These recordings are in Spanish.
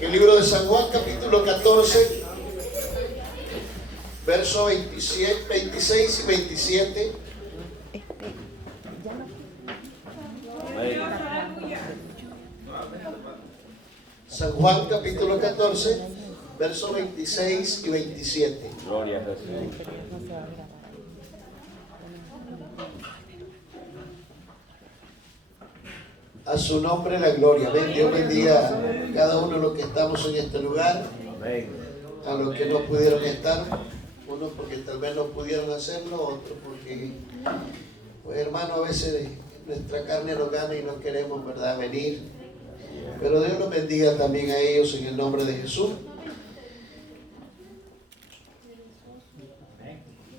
El libro de San Juan, capítulo 14, verso 27, 26 y 27. San Juan, capítulo 14, verso 26 y 27. Gloria a Jesús. A su nombre la gloria. Amén. Dios bendiga a cada uno de los que estamos en este lugar. Amén. A los que no pudieron estar, unos porque tal vez no pudieron hacerlo, otros porque, pues hermano, a veces nuestra carne nos gana y no queremos, ¿verdad?, venir. Pero Dios los bendiga también a ellos en el nombre de Jesús.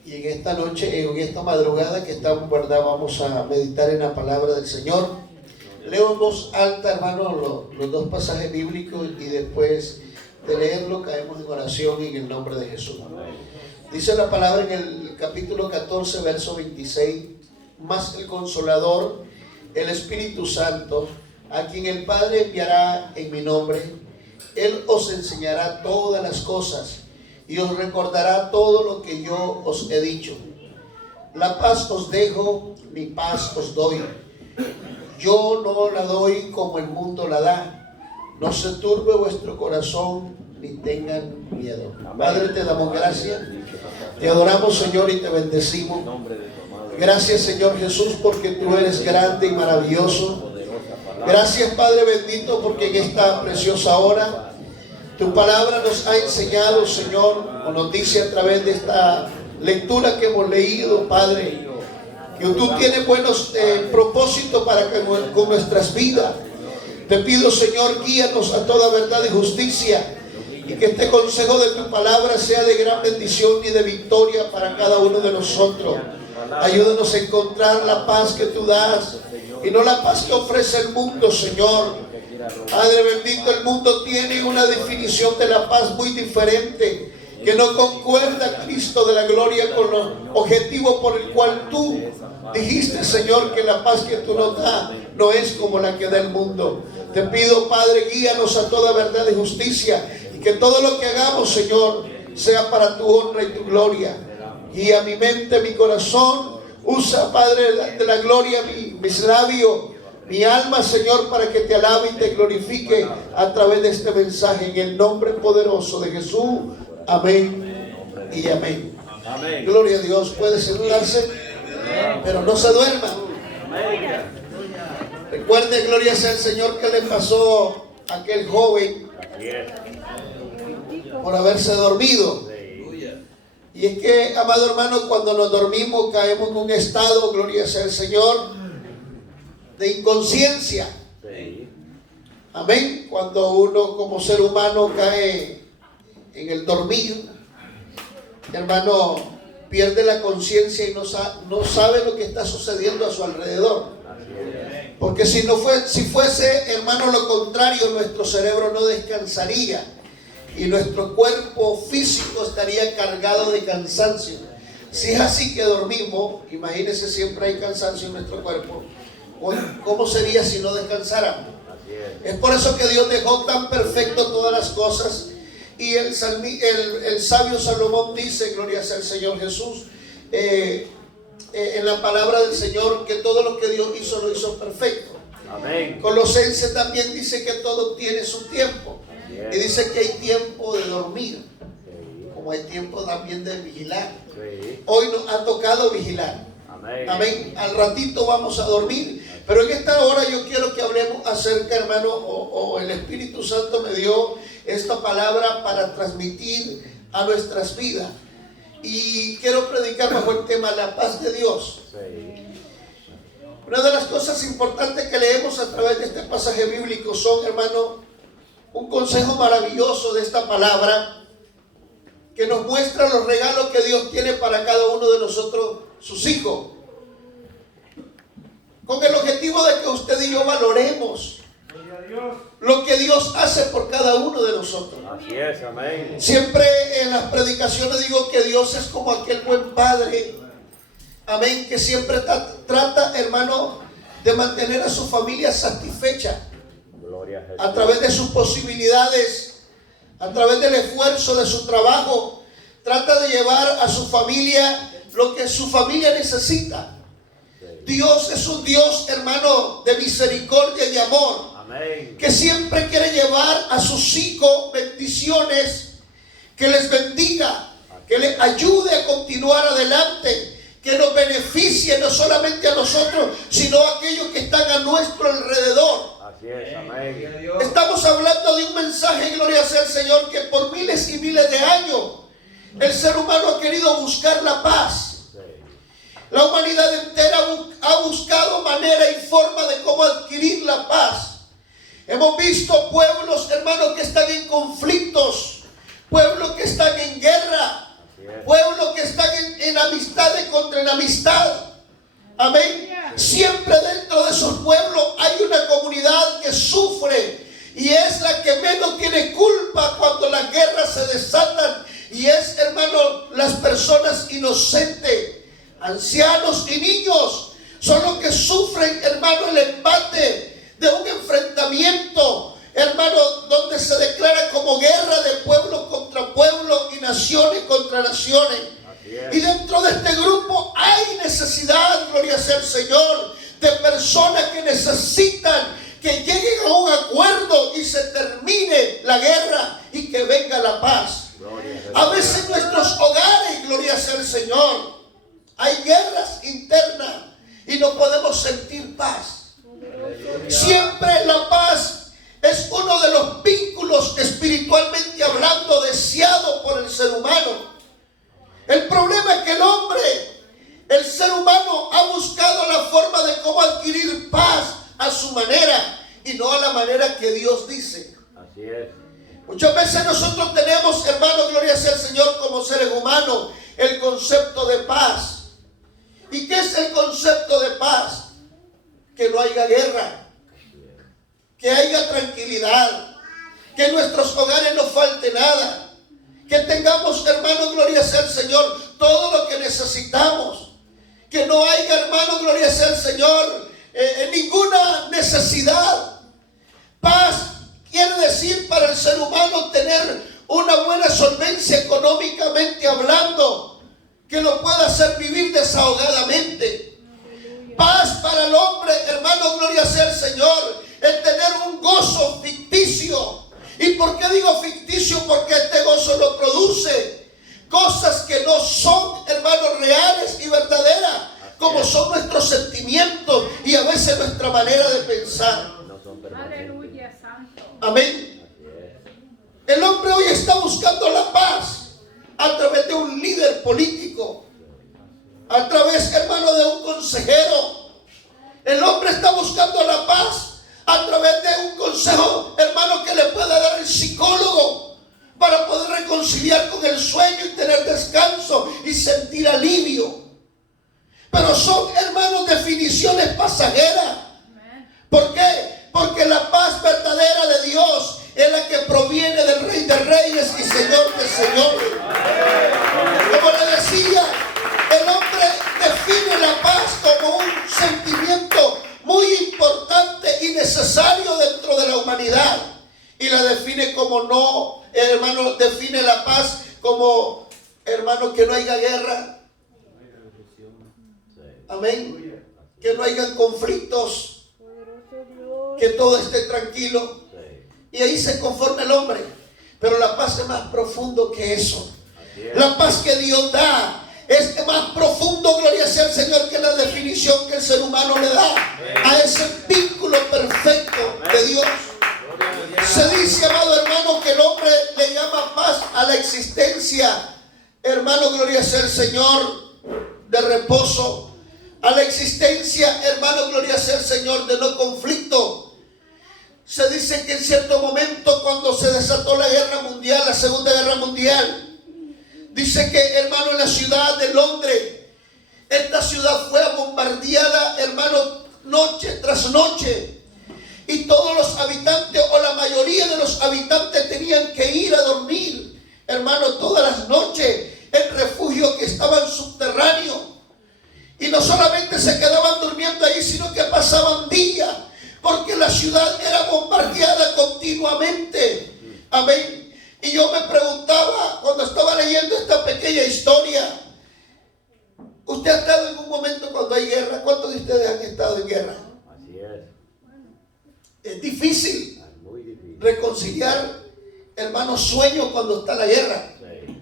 Y en esta noche, en esta madrugada que estamos, ¿verdad?, vamos a meditar en la palabra del Señor. Leo en voz alta, hermano, los dos pasajes bíblicos y después de leerlo caemos en oración en el nombre de Jesús. Dice la palabra en el capítulo 14, verso 26: mas el Consolador, el Espíritu Santo, a quien el Padre enviará en mi nombre, Él os enseñará todas las cosas y os recordará todo lo que yo os he dicho. La paz os dejo, mi paz os doy. Yo no la doy como el mundo la da. No se turbe vuestro corazón ni tengan miedo. Padre, te damos gracias. Te adoramos, Señor, y te bendecimos. Gracias, Señor Jesús, porque tú eres grande y maravilloso. Gracias, Padre bendito, porque en esta preciosa hora tu palabra nos ha enseñado, Señor, o nos dice a través de esta lectura que hemos leído, Padre, que tú tienes buenos propósitos para con nuestras vidas. Te pido, Señor, guíanos a toda verdad y justicia, y que este consejo de tu palabra sea de gran bendición y de victoria para cada uno de nosotros. Ayúdanos a encontrar la paz que tú das y no la paz que ofrece el mundo, Señor. Padre bendito, el mundo tiene una definición de la paz muy diferente, que no concuerda, Cristo de la gloria, con los objetivos por el cual tú dijiste, Señor, que la paz que tú nos das no es como la que da el mundo. Te pido, Padre, guíanos a toda verdad y justicia, y que todo lo que hagamos, Señor, sea para tu honra y tu gloria. Guía mi mente, mi corazón. Usa, Padre de la gloria, mis labios, mi alma, Señor, para que te alabe y te glorifique a través de este mensaje, en el nombre poderoso de Jesús. Amén y amén. Amén. Gloria a Dios. Puede sentarse, pero no se duerma. Recuerde, gloria sea el Señor, que le pasó a aquel joven por haberse dormido. Y es que, amado hermano, cuando nos dormimos caemos en un estado, gloria sea el Señor, de inconsciencia. Amén. Cuando uno como ser humano cae en el dormir, hermano, pierde la conciencia y no sabe lo que está sucediendo a su alrededor. Porque si fuese, hermano, lo contrario, nuestro cerebro no descansaría y nuestro cuerpo físico estaría cargado de cansancio. Si es así que dormimos, imagínense, siempre hay cansancio en nuestro cuerpo. ¿Cómo sería si no descansáramos? Es por eso que Dios dejó tan perfecto todas las cosas. Y el sabio Salomón dice, gloria sea el Señor Jesús, en la palabra del Señor, que todo lo que Dios hizo lo hizo perfecto. Amén. Colosenses también dice que todo tiene su tiempo. Y dice que hay tiempo de dormir, como hay tiempo también de vigilar. Hoy nos ha tocado vigilar. Amén. Al ratito vamos a dormir, pero en esta hora yo quiero que hablemos acerca, hermano, o el Espíritu Santo me dio esta palabra para transmitir a nuestras vidas. Y quiero predicar bajo el tema la paz de Dios. Una de las cosas importantes que leemos a través de este pasaje bíblico son, hermano, un consejo maravilloso de esta palabra que nos muestra los regalos que Dios tiene para cada uno de nosotros, sus hijos, con el objetivo de que usted y yo valoremos lo que Dios hace por cada uno de nosotros. Así es, amén. Siempre en las predicaciones digo que Dios es como aquel buen padre, amén, que siempre trata, hermano, de mantener a su familia satisfecha a través de sus posibilidades, a través del esfuerzo de su trabajo. Trata de llevar a su familia lo que su familia necesita. Dios es un Dios, hermano, de misericordia y de amor. Amén. Que siempre quiere llevar a sus hijos bendiciones, que les bendiga, que les ayude a continuar adelante, que nos beneficie no solamente a nosotros, sino a aquellos que están a nuestro alrededor. Así es, amén. Estamos hablando de un mensaje, gloria sea el Señor, que por miles y miles de años el ser humano ha querido buscar la paz. La humanidad entera ha buscado manera y forma de cómo adquirir la paz. Hemos visto pueblos, hermanos, que están en conflictos, pueblos que están en guerra, pueblos que están en amistades contra enemistad. Amén. Siempre dentro de esos pueblos hay una comunidad que sufre y es la que menos tiene culpa cuando las guerras se desatan. Y es, hermano, las personas inocentes, ancianos y niños son los que sufren, hermano, el embate de un enfrentamiento, hermano, donde se declara como guerra de pueblo contra pueblo y naciones contra naciones. Y dentro de este grupo hay necesidad, gloria sea el Señor, de personas que necesitan que lleguen a un acuerdo y se termine la guerra y que venga la paz. A veces en nuestros hogares, gloria sea el Señor, hay guerras internas y no podemos sentir paz. Siempre la paz es uno de los vínculos espiritualmente hablando deseado por el ser humano. El problema es que el ser humano ha buscado la forma de cómo adquirir paz a su manera y no a la manera que Dios dice. Así es. Muchas veces nosotros tenemos, hermano, gloria sea el Señor, como seres humanos, el concepto de paz. ¿Y qué es el concepto de paz? Que no haya guerra, que haya tranquilidad, que en nuestros hogares no falte nada, que tengamos, hermano, gloria sea el Señor, todo lo que necesitamos, que no haya, hermano, gloria sea el Señor, ninguna necesidad. Paz quiere decir para el ser humano tener una buena solvencia económicamente hablando, que lo pueda hacer vivir desahogadamente. Paz para el hombre, hermano, gloria sea el Señor, es tener un gozo ficticio. ¿Y por qué digo ficticio? Porque este gozo lo produce cosas que no son, hermanos, reales y verdaderas, como son nuestros sentimientos y a veces nuestra manera de pensar. Aleluya, santo. Amén. El hombre hoy está buscando la paz a través de un líder político, a través, hermano, de un consejero. El hombre está buscando la paz a través de un consejo, hermano, que le pueda dar el psicólogo para poder reconciliar con el sueño y tener descanso y sentir alivio. Pero son, hermanos, definiciones pasajeras. ¿Por qué? Porque la paz verdadera de Dios es la que proviene del Rey de Reyes y Señor de Señores. Como le decía, el hombre define la paz como un sentimiento muy importante y necesario dentro de la humanidad. Y la define como no, hermano, define la paz como, hermano, que no haya guerra. Amén. Que no haya conflictos, que todo esté tranquilo. Y ahí se conforma el hombre. Pero la paz es más profundo que eso. La paz que Dios da es más profundo, gloria sea al Señor, que la definición que el ser humano le da a ese vínculo perfecto de Dios. Se dice, amado hermano, que el hombre le llama paz a la existencia, hermano, gloria sea el Señor, de reposo, a la existencia, hermano, gloria sea el Señor, de no conflicto. Se dice que en cierto momento, cuando se desató la guerra mundial, la Segunda Guerra Mundial, dice que, hermano, en la ciudad de Londres, esta ciudad fue bombardeada, hermano, noche tras noche. Y todos los habitantes, o la mayoría de los habitantes, tenían que ir a dormir, hermano, todas las noches en refugio que estaban subterráneos. Y no solamente se quedaban durmiendo ahí, sino que pasaban días, porque la ciudad era bombardeada continuamente. Amén. Y yo me preguntaba, cuando estaba leyendo esta pequeña historia, ¿usted ha estado en un momento cuando hay guerra? ¿Cuántos de ustedes han estado en guerra? Así es. Es difícil Muy difícil. reconciliar, hermano, sueños cuando está la guerra. Sí.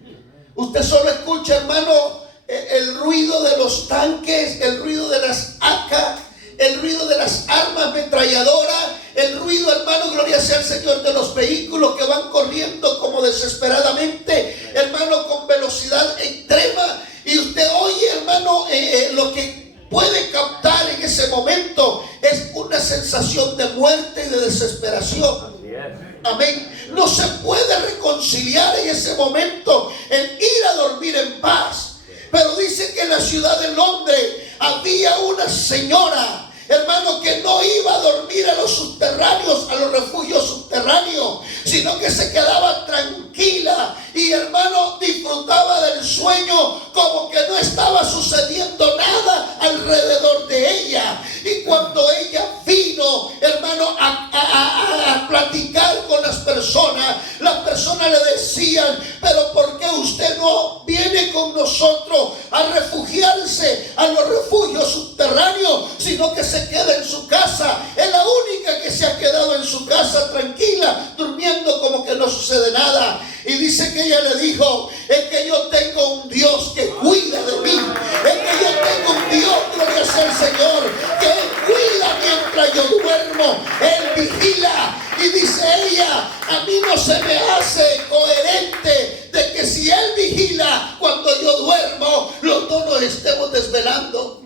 Usted solo escucha, hermano, el ruido de los tanques, el ruido de las AK, el ruido de las armas ametralladoras, el ruido, hermano, gloria sea el Señor, de los vehículos que van corriendo como desesperadamente, hermano, con velocidad extrema. Y usted oye, hermano, lo que puede captar en ese momento es una sensación de muerte y de desesperación. Así es. Amén. No se puede reconciliar en ese momento el ir a dormir en paz. Pero dice que en la ciudad de Londres había una señora, hermano, que no iba a dormir a los subterráneos, a los refugios subterráneos, sino que se quedaba tranquila y, hermano, disfrutaba del sueño como que no estaba sucediendo nada alrededor de ella. Y cuando ella vino, hermano, a platicar con las personas le decían, pero ¿por qué usted no viene con nosotros a refugiarse a los refugios subterráneos, sino que se queda en su casa? Es la única que se ha quedado en su casa tranquila, durmiendo como que no sucede nada. Y dice que ella le dijo, es que yo tengo un Dios que cuida de mí, es que yo tengo un Dios, gloria sea el Señor, que Él cuida mientras yo duermo, Él vigila. Y dice ella, a mí no se me hace coherente de que si Él vigila cuando yo duermo, los dos nos estemos desvelando.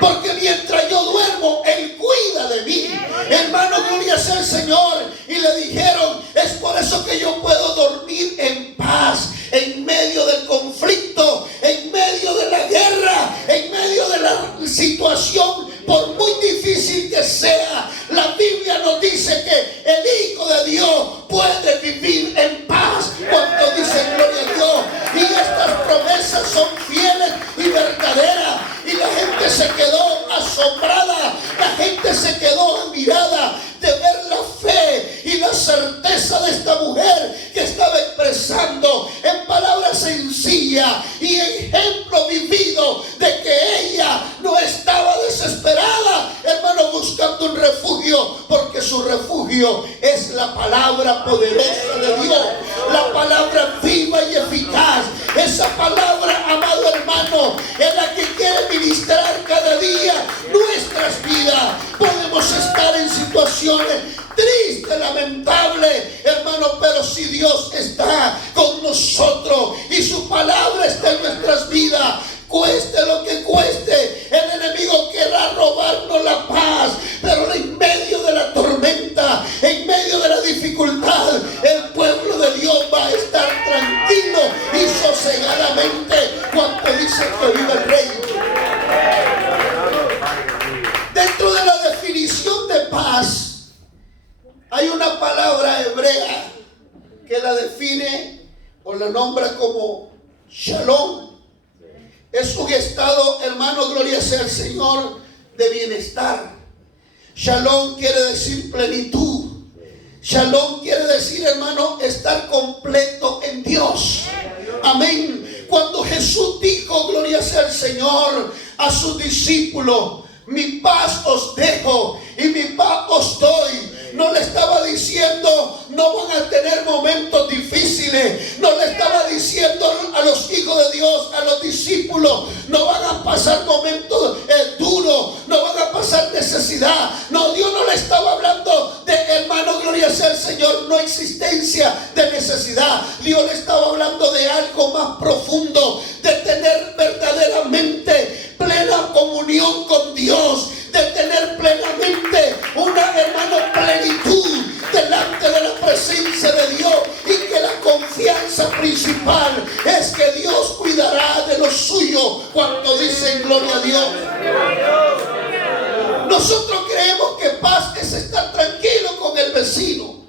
Porque mientras yo duermo, Él cuida de mí. Hermano, gloria sea el Señor. Y le dijeron, es por eso que yo puedo dormir en paz, en medio del conflicto, en medio de la guerra, en medio de la situación, por muy difícil que sea. La Biblia nos dice que el Hijo de Dios puede vivir en paz. Cuando dice gloria a Dios. Y estas promesas son fieles y verdaderas. Y la gente se quedó asombrada. La gente se quedó admirada de ver la fe y la certeza de esta mujer que estaba expresando en palabras sencillas y ejemplo vivido de que ella no estaba desesperada, hermano, buscando un refugio, porque su refugio es la palabra poderosa de Dios, la palabra viva y eficaz. Esa palabra, amado hermano, es la que quiere ministrar cada día nuestras vidas. Podemos estar en situaciones tristes, lamentables, hermano, pero si Dios está con nosotros y su palabra está en nuestras vidas, cueste lo que cueste, el enemigo querrá robarnos la paz, pero en medio de la tormenta, en medio de la dificultad, el pueblo de Dios va a estar tranquilo y sosegadamente cuando dice que vive el Rey. Dentro de la definición de paz hay una palabra hebrea que la define o la nombra como shalom. Es un estado, hermano, gloria sea al Señor, de bienestar. Shalom quiere decir plenitud. Shalom quiere decir, hermano, estar completo en Dios. Amén. Cuando Jesús dijo, gloria sea al Señor, a sus discípulos, mi paz os dejo y mi paz os doy. No le estaba diciendo no van a tener momentos difíciles. No le estaba diciendo a los hijos de Dios, a los discípulos, no van a pasar momentos duros, no van a pasar necesidad. No, Dios no le estaba hablando de, hermano, gloria sea el Señor, no existencia de necesidad. Dios le estaba hablando de algo más profundo, de tener verdaderamente plena comunión con Dios, de tener plenamente una, hermano, plenitud delante de la presencia de Dios, y que la confianza principal es que Dios cuidará de lo suyo cuando dicen gloria a Dios. Nosotros creemos que paz es estar tranquilo con el vecino,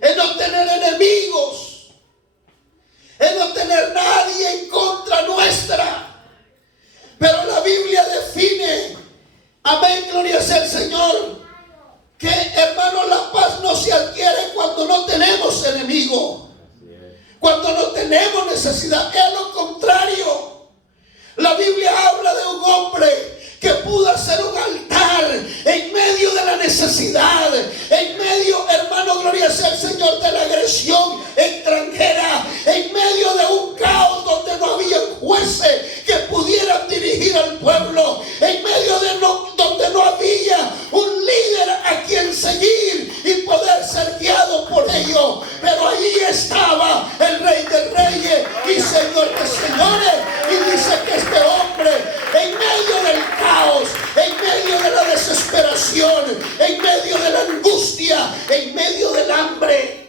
es no tener enemigos, es no tener nadie en contra nuestra. Pero la Biblia define, amén, gloria sea el Señor, que, hermano, la paz no se adquiere cuando no tenemos enemigos, cuando no tenemos necesidad. Es lo contrario. La Biblia habla de un hombre que pudo hacer un altar en medio de la necesidad, en medio, hermano, gloria sea el Señor, de la agresión extranjera, en medio de un caos donde no había jueces que pudieran dirigir al pueblo, en medio de donde no había un líder a quien seguir y poder ser guiado por ellos. Pero allí estaba el Rey de Reyes y Señor de Señores, y dice que este hombre, en medio del caos, en medio de la desesperación, en medio de la angustia, en medio del hambre,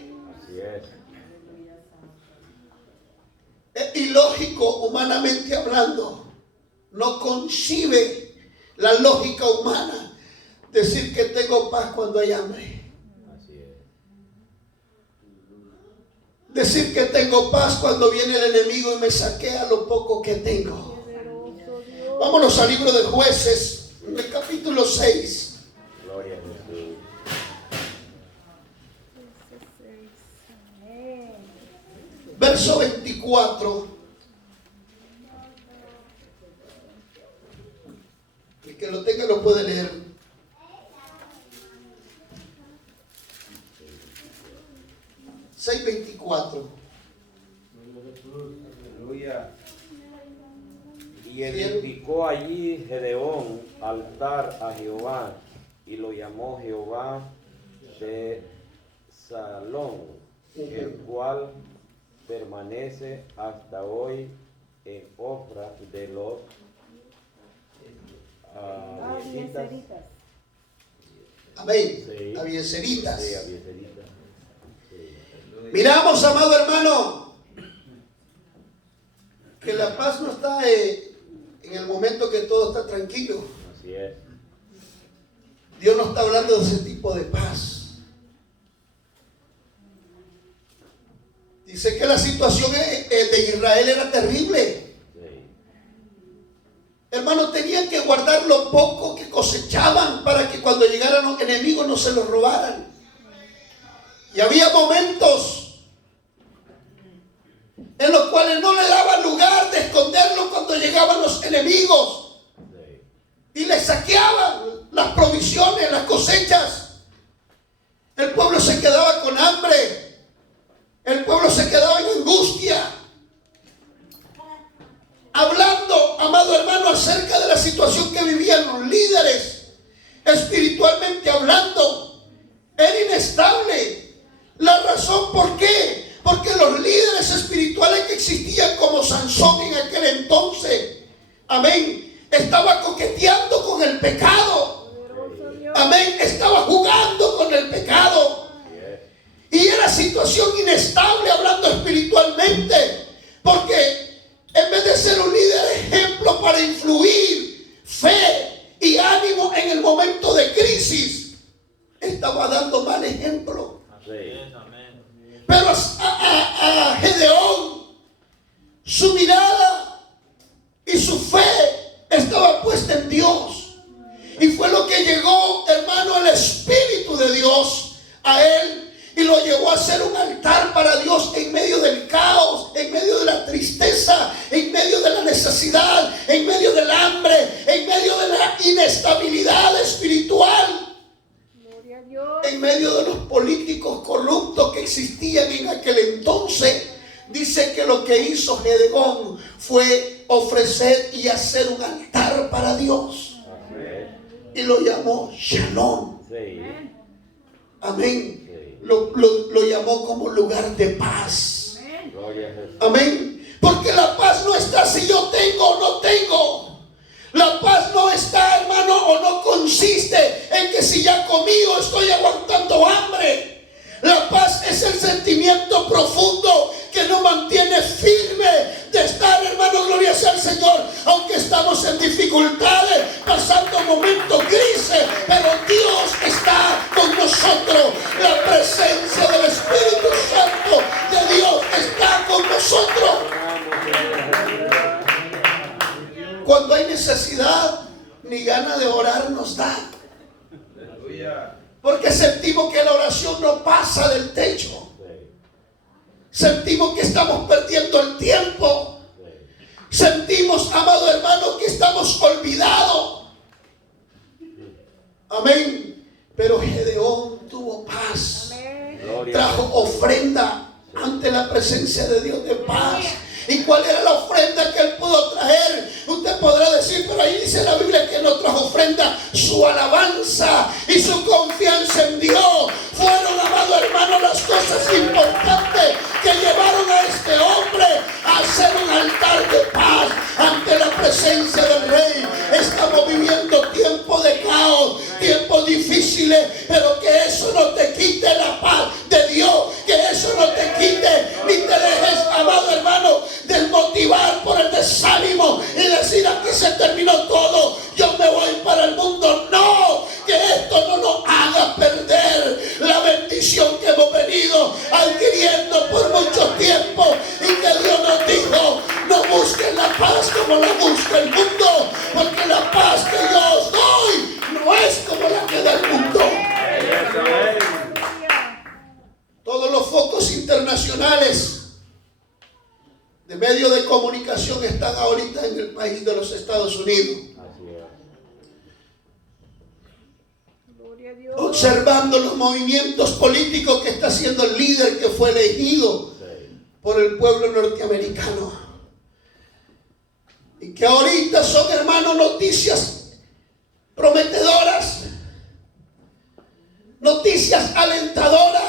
es ilógico, humanamente hablando, no concibe la lógica humana decir que tengo paz cuando hay hambre. Decir que tengo paz cuando viene el enemigo y me saquea lo poco que tengo. Vámonos al libro de Jueces, en el capítulo 6. Gloria a Jesús. Verso 24. El que lo tenga lo puede leer. Seis 24. Aleluya. Y edificó allí Gedeón altar a Jehová, y lo llamó Jehová de Salón, el cual permanece hasta hoy en Ofra de los Abieseritas. Amén. Sí. Abieseritas. Sí, Abieseritas. Sí. Miramos, amado hermano, que la paz no está en el momento que todo está tranquilo. Así es. Dios no está hablando de ese tipo de paz. Dice que la situación de Israel era terrible. Sí. Hermanos, tenían que guardar lo poco que cosechaban para que cuando llegaran los enemigos no se los robaran. Y había momentos en los cuales no le daban lugar de esconderlo cuando llegaban los enemigos. Sí. Y les saqueaban las provisiones, las cosechas. El pueblo se quedaba con hambre. El pueblo se quedaba en angustia. Hablando, amado hermano, acerca de la situación que vivían los líderes, espiritualmente hablando, era inestable. La razón por qué, porque los líderes espirituales que existían como Sansón en aquel entonces, amén, estaba coqueteando con el pecado, amén, estaba jugando con el pecado. Y era situación inestable hablando espiritualmente, porque en vez de ser un líder ejemplo para influir fe y ánimo en el momento de crisis, estaba dando mal ejemplo. Pero a Gedeón, su mirada y su fe estaba puesta en Dios. Y fue lo que llegó, hermano, el Espíritu de Dios a él. Y lo llevó a hacer un altar para Dios en medio del caos, en medio de la tristeza, en medio de la necesidad, en medio del hambre, en medio de la inestabilidad espiritual, en medio de los políticos corruptos que existían en aquel entonces. Dice que lo que hizo Gedeón fue ofrecer y hacer un altar para Dios. Y lo llamó Shalom. Amén. Lo llamó como lugar de paz. Amén. Porque la paz no está si yo tengo o no tengo. La paz no está, hermano, o no consiste en que si ya comí o estoy aguantando hambre. La paz es el sentimiento profundo que nos mantiene firme de estar, hermano, gloria sea al Señor, aunque estamos en dificultades, pasando momentos grises, pero Dios está con nosotros. La presencia del Espíritu Santo de Dios está con nosotros. Cuando hay necesidad, ni ganas de orar nos da. Porque sentimos que la oración no pasa del techo. Sentimos que estamos perdiendo el tiempo. Sentimos, amado hermano, que estamos olvidados. Amén. Pero Gedeón tuvo paz. Trajo ofrenda ante la presencia de Dios de paz. ¿Y cuál era la ofrenda que él pudo traer? Usted podrá decir, pero ahí dice la Biblia que no trajo ofrenda. Su alabanza y su confianza en Dios fueron, amado hermano, las cosas importantes que llevaron a este hombre a hacer un altar de paz ante la presencia del Rey. Estamos viviendo tiempos de caos, tiempos difíciles, pero que eso no te quite la paz de Dios, que eso no te quite ni te dejes, amado hermano, desmotivar por el desánimo y decir aquí se terminó todo, yo me voy para el mundo. No, que esto no nos haga perder la bendición que hemos venido adquiriendo por mucho tiempo y que Dios nos dijo, no busquen la paz como la busca el mundo, porque la paz que yo os doy no es como la que da el mundo. Todos los focos internacionales de medios de comunicación están ahorita en el país de los Estados Unidos. Observando los movimientos políticos que está haciendo el líder que fue elegido por el pueblo norteamericano. Y que ahorita son, hermanos, noticias prometedoras, noticias alentadoras,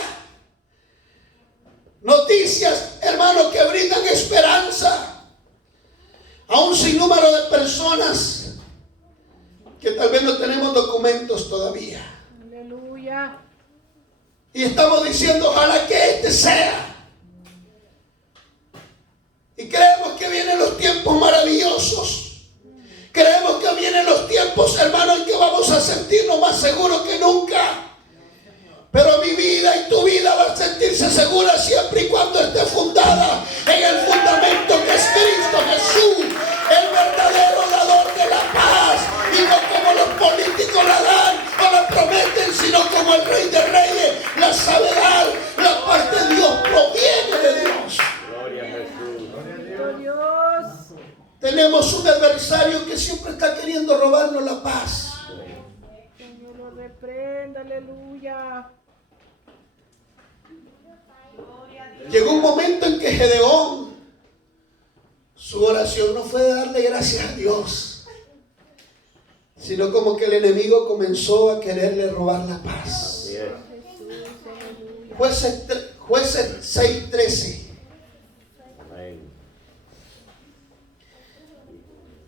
noticias, hermanos, que brindan esperanza a un sinnúmero de personas que Y estamos diciendo, ojalá que este sea. Y creemos que vienen los tiempos maravillosos. Creemos que vienen los tiempos, hermano, en que vamos a sentirnos más seguros que nunca. Pero mi vida y tu vida va a sentirse segura siempre y cuando esté fundada en el fundamento que es Cristo Jesús, el verdadero dador de la paz. Y no como los políticos la dan o la prometen, sino como el Rey de Reyes la sabe dar. La paz de Dios proviene de Dios. Gloria a Jesús. Dios. Tenemos un adversario que siempre está queriendo robarnos la paz. Señor lo reprenda, aleluya. Llegó un momento en que Gedeón, su oración no fue de darle gracias a Dios, sino como que el enemigo comenzó a quererle robar la paz. Así es. Jueces 6:13. Amén.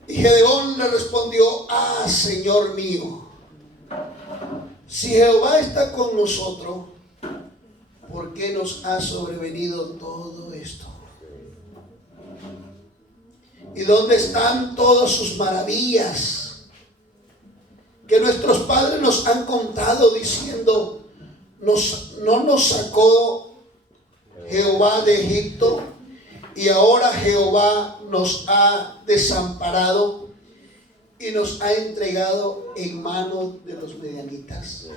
Y Gedeón le respondió: Señor mío, si Jehová está con nosotros, ¿por qué nos ha sobrevenido todo esto? ¿Y dónde están todas sus maravillas que nuestros padres nos han contado diciendo, no nos sacó Jehová de Egipto y ahora Jehová nos ha desamparado y nos ha entregado en manos de los medianitas?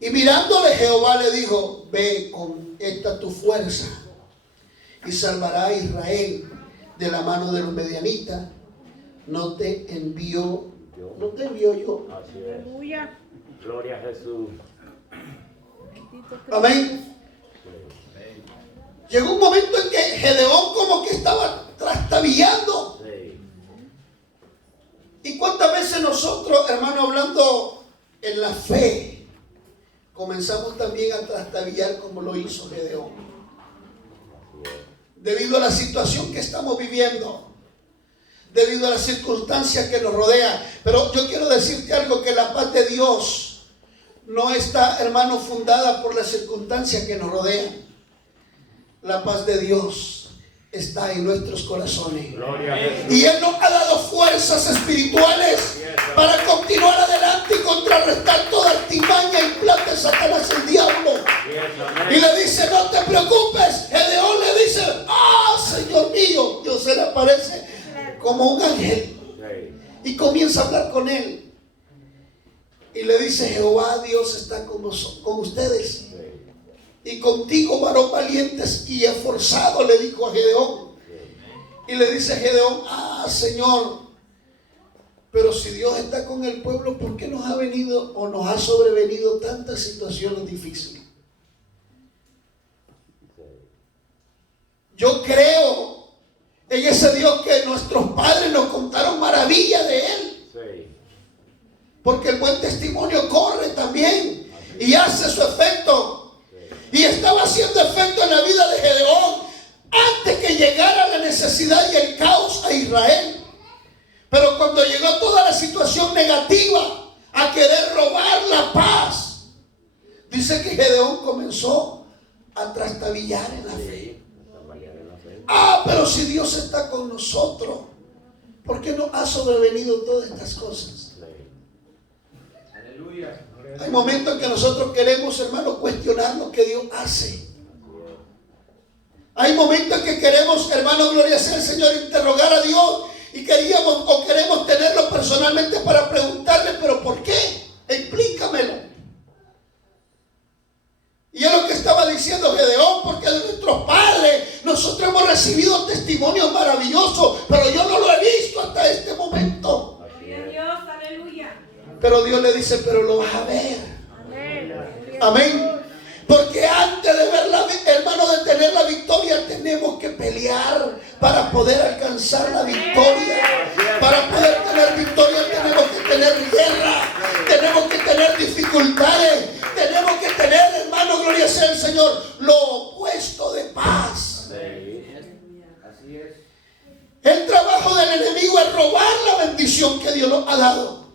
Y mirándole Jehová le dijo: ve con esta tu fuerza y salvará a Israel de la mano de los medianitas. No te envío yo. Así es. Aleluya. Gloria a Jesús. Bendito Cristo. Amén. Llegó un momento en que Gedeón como que estaba trastabillando. Sí. ¿Y cuántas veces nosotros, hermano, hablando en la fe, comenzamos también a trastabillar como lo hizo Gedeón? Debido a la situación que estamos viviendo, debido a las circunstancias que nos rodean. Pero yo quiero decirte algo, que la paz de Dios no está, hermano, fundada por las circunstancias que nos rodean. La paz de Dios está en nuestros corazones. Gloria a Jesús. Y Él nos ha dado fuerzas espirituales para continuar adelante y contrarrestar toda artimaña y plan de Satanás, el diablo. Y le dice: no te preocupes. Gedeón le dice: Señor mío. Dios se le aparece como un ángel y comienza a hablar con él. Y le dice: Jehová Dios está con ustedes. Y contigo, varón valientes y esforzado, le dijo a Gedeón. Y le dice Gedeón: Señor, pero si Dios está con el pueblo, ¿por qué nos ha venido o nos ha sobrevenido tantas situaciones difíciles? Yo creo en ese Dios que nuestros padres nos contaron maravillas de Él. Porque el buen testimonio corre también y hace su efecto. Y estaba haciendo efecto en la vida de Gedeón antes que llegara la necesidad y el caos a Israel. Pero cuando llegó toda la situación negativa a querer robar la paz, dice que Gedeón comenzó a trastabillar en la fe. Pero si Dios está con nosotros, ¿por qué no ha sobrevenido todas estas cosas? Aleluya. Hay momentos en que nosotros queremos, hermano, cuestionar lo que Dios hace. Hay momentos en que queremos, hermano, gloria sea al Señor, interrogar a Dios y queremos tenerlo personalmente para preguntarle: ¿pero por qué? Explícamelo. Y es lo que estaba diciendo Gedeón, porque de nuestros padres nosotros hemos recibido testimonios maravillosos, pero yo no lo he visto hasta este momento. Gloria a Dios, aleluya. Pero Dios le dice: pero lo vas a ver. Amén. Porque antes de ver hermano, de tener la victoria, tenemos que pelear para poder alcanzar la victoria. Para poder tener victoria tenemos que tener guerra, tenemos que tener dificultades, tenemos que tener, hermano, gloria sea el Señor, lo opuesto de paz. Así es. El trabajo del enemigo es robar la bendición que Dios nos ha dado.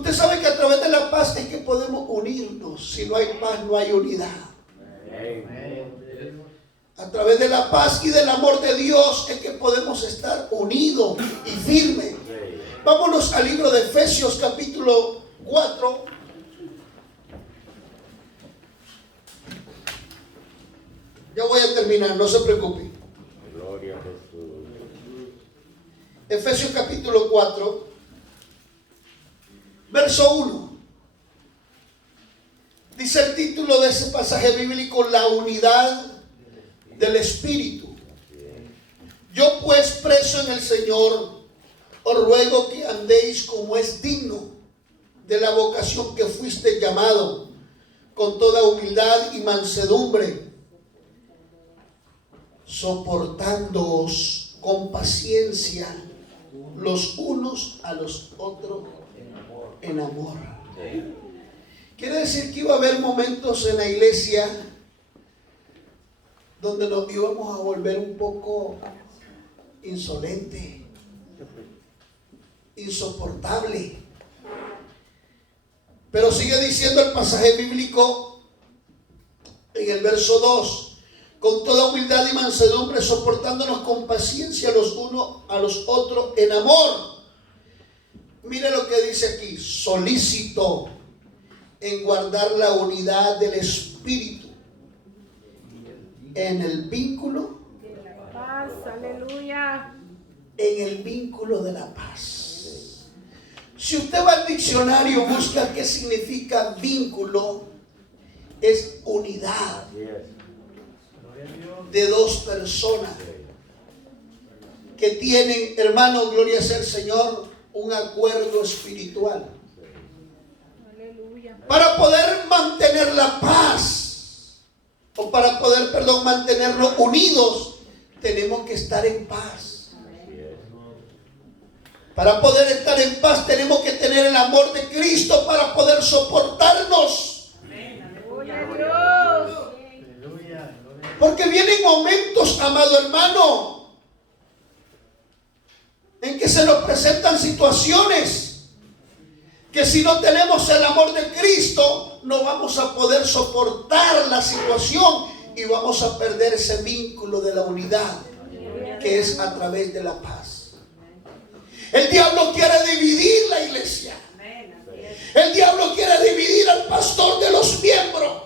Usted sabe que a través de la paz es que podemos unirnos. Si no hay paz, no hay unidad. A través de la paz y del amor de Dios es que podemos estar unidos y firmes. Vámonos al libro de Efesios capítulo 4. Ya voy a terminar, no se preocupe. Gloria a Jesús. Efesios capítulo 4, verso 1. Dice el título de ese pasaje bíblico: la unidad del Espíritu. Yo pues, preso en el Señor, os ruego que andéis como es digno de la vocación que fuiste llamado, con toda humildad y mansedumbre, soportándoos con paciencia los unos a los otros en amor. Quiere decir que iba a haber momentos en la iglesia donde nos íbamos a volver un poco insolente, insoportable. Pero sigue diciendo el pasaje bíblico en el verso 2: con toda humildad y mansedumbre, soportándonos con paciencia los unos a los otros en amor. Mire lo que dice aquí: solícito en guardar la unidad del Espíritu en el vínculo De la paz, aleluya. en el vínculo de la paz. Si usted va al diccionario, busca qué significa vínculo, es unidad Así es. de dos personas que tienen, hermano, gloria sea el Señor, un acuerdo espiritual. Aleluya. Para poder mantener la paz, o para poder, mantenerlos unidos, tenemos que estar en paz. Así es. Para poder estar en paz tenemos que tener el amor de Cristo para poder soportarnos. Gloria a Dios. Porque vienen momentos, amado hermano, en que se nos presentan situaciones que si no tenemos el amor de Cristo, no vamos a poder soportar la situación y vamos a perder ese vínculo de la unidad que es a través de la paz. El diablo quiere dividir la iglesia. El diablo quiere dividir al pastor de los miembros.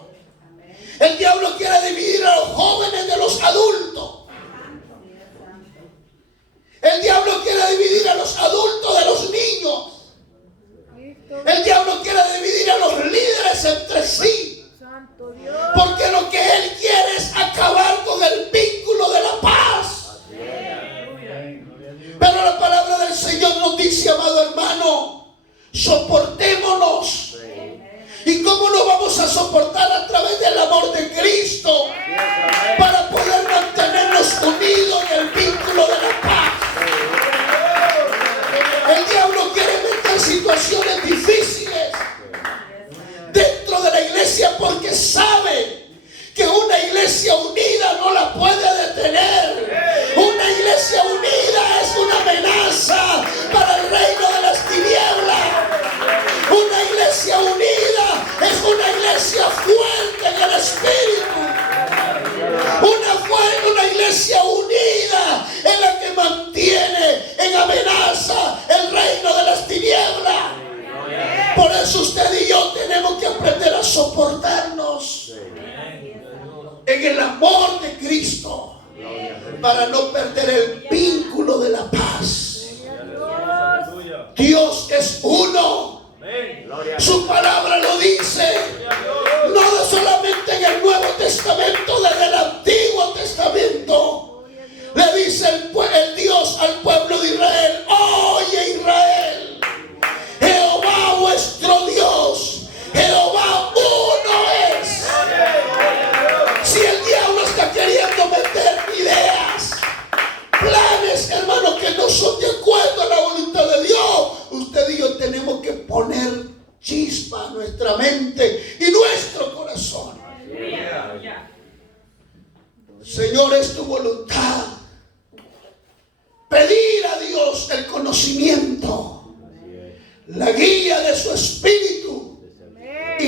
El diablo quiere dividir a los jóvenes de los adultos. El diablo quiere dividir a los adultos de los niños. El diablo quiere dividir a los líderes entre sí. Santo Dios. Porque lo que él quiere es acabar con el vínculo de la paz. Pero la palabra del Señor nos dice, amado hermano, soportémonos. ¿Y cómo lo vamos a soportar? A través del amor de Cristo, para poder mantenernos unidos en el vínculo de la paz. El diablo quiere meter situaciones difíciles dentro de la iglesia porque sabe que una iglesia unida no la puede detener. Una iglesia unida es una amenaza para el reino de las tinieblas. Una iglesia unida es una iglesia fuerte en el Espíritu. Una iglesia unida es la que mantiene en amenaza el reino de las tinieblas. Por eso usted y yo tenemos que aprender a soportarnos en el amor de Cristo para no perder el vínculo de la paz. Dios es uno. Su palabra lo dice, no solamente en el Nuevo Testamento, desde el Antiguo Testamento. Le dice el Dios al pueblo de Israel: oye Israel, Jehová vuestro Dios, Jehová uno es. Si el diablo está queriendo meter ideas, planes, hermanos, que no son de acuerdo a la voluntad de Dios, usted y yo tenemos que poner chispa a nuestra mente y nuestro corazón. Señor, es tu voluntad. Pedir a Dios el conocimiento, la guía de su Espíritu.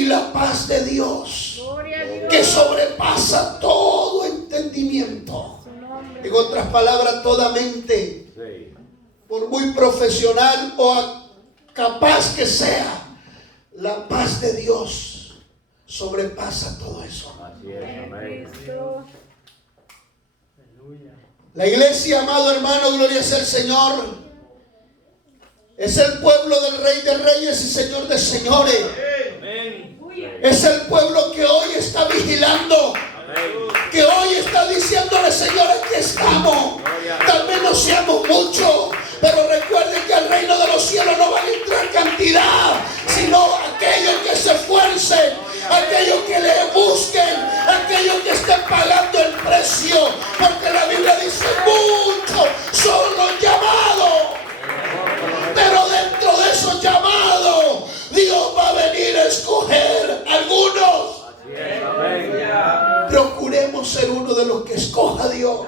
y la paz de Dios, Gloria a Dios. que sobrepasa todo entendimiento. Su nombre. En otras palabras, toda mente, Sí. por muy profesional o capaz que sea, la paz de Dios sobrepasa todo eso. Así es, amén. Cristo. Aleluya. La iglesia, amado hermano, gloria sea el Señor, es el pueblo del Rey de Reyes y Señor de Señores. Amén. Es el pueblo que hoy está vigilando, Amén. que hoy está diciéndole: Señor, aquí estamos. Tal vez no seamos muchos, pero recuerden que al reino de los cielos no van a entrar cantidad, sino aquellos que se esfuercen, aquellos que le busquen, aquellos que estén pagando el precio, porque la Biblia dice: muchos son los llamados, pero dentro de esos llamados Dios va a venir a escoger algunos. Así es, amén. Procuremos ser uno de los que escoja a Dios.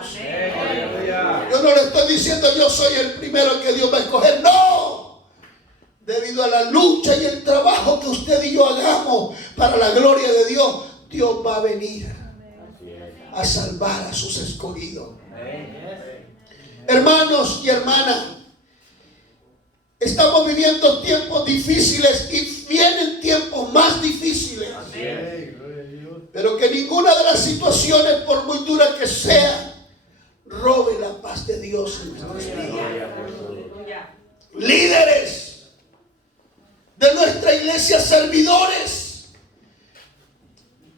Yo no le estoy diciendo yo soy el primero que Dios va a escoger, no. Debido a la lucha y el trabajo que usted y yo hagamos para la gloria de Dios, Dios va a venir a salvar a sus escogidos. Hermanos y hermanas, estamos viviendo tiempos difíciles y vienen tiempos más difíciles. Pero que ninguna de las situaciones, por muy dura que sea, robe la paz de Dios en nuestras vidas. Líderes de nuestra iglesia, servidores,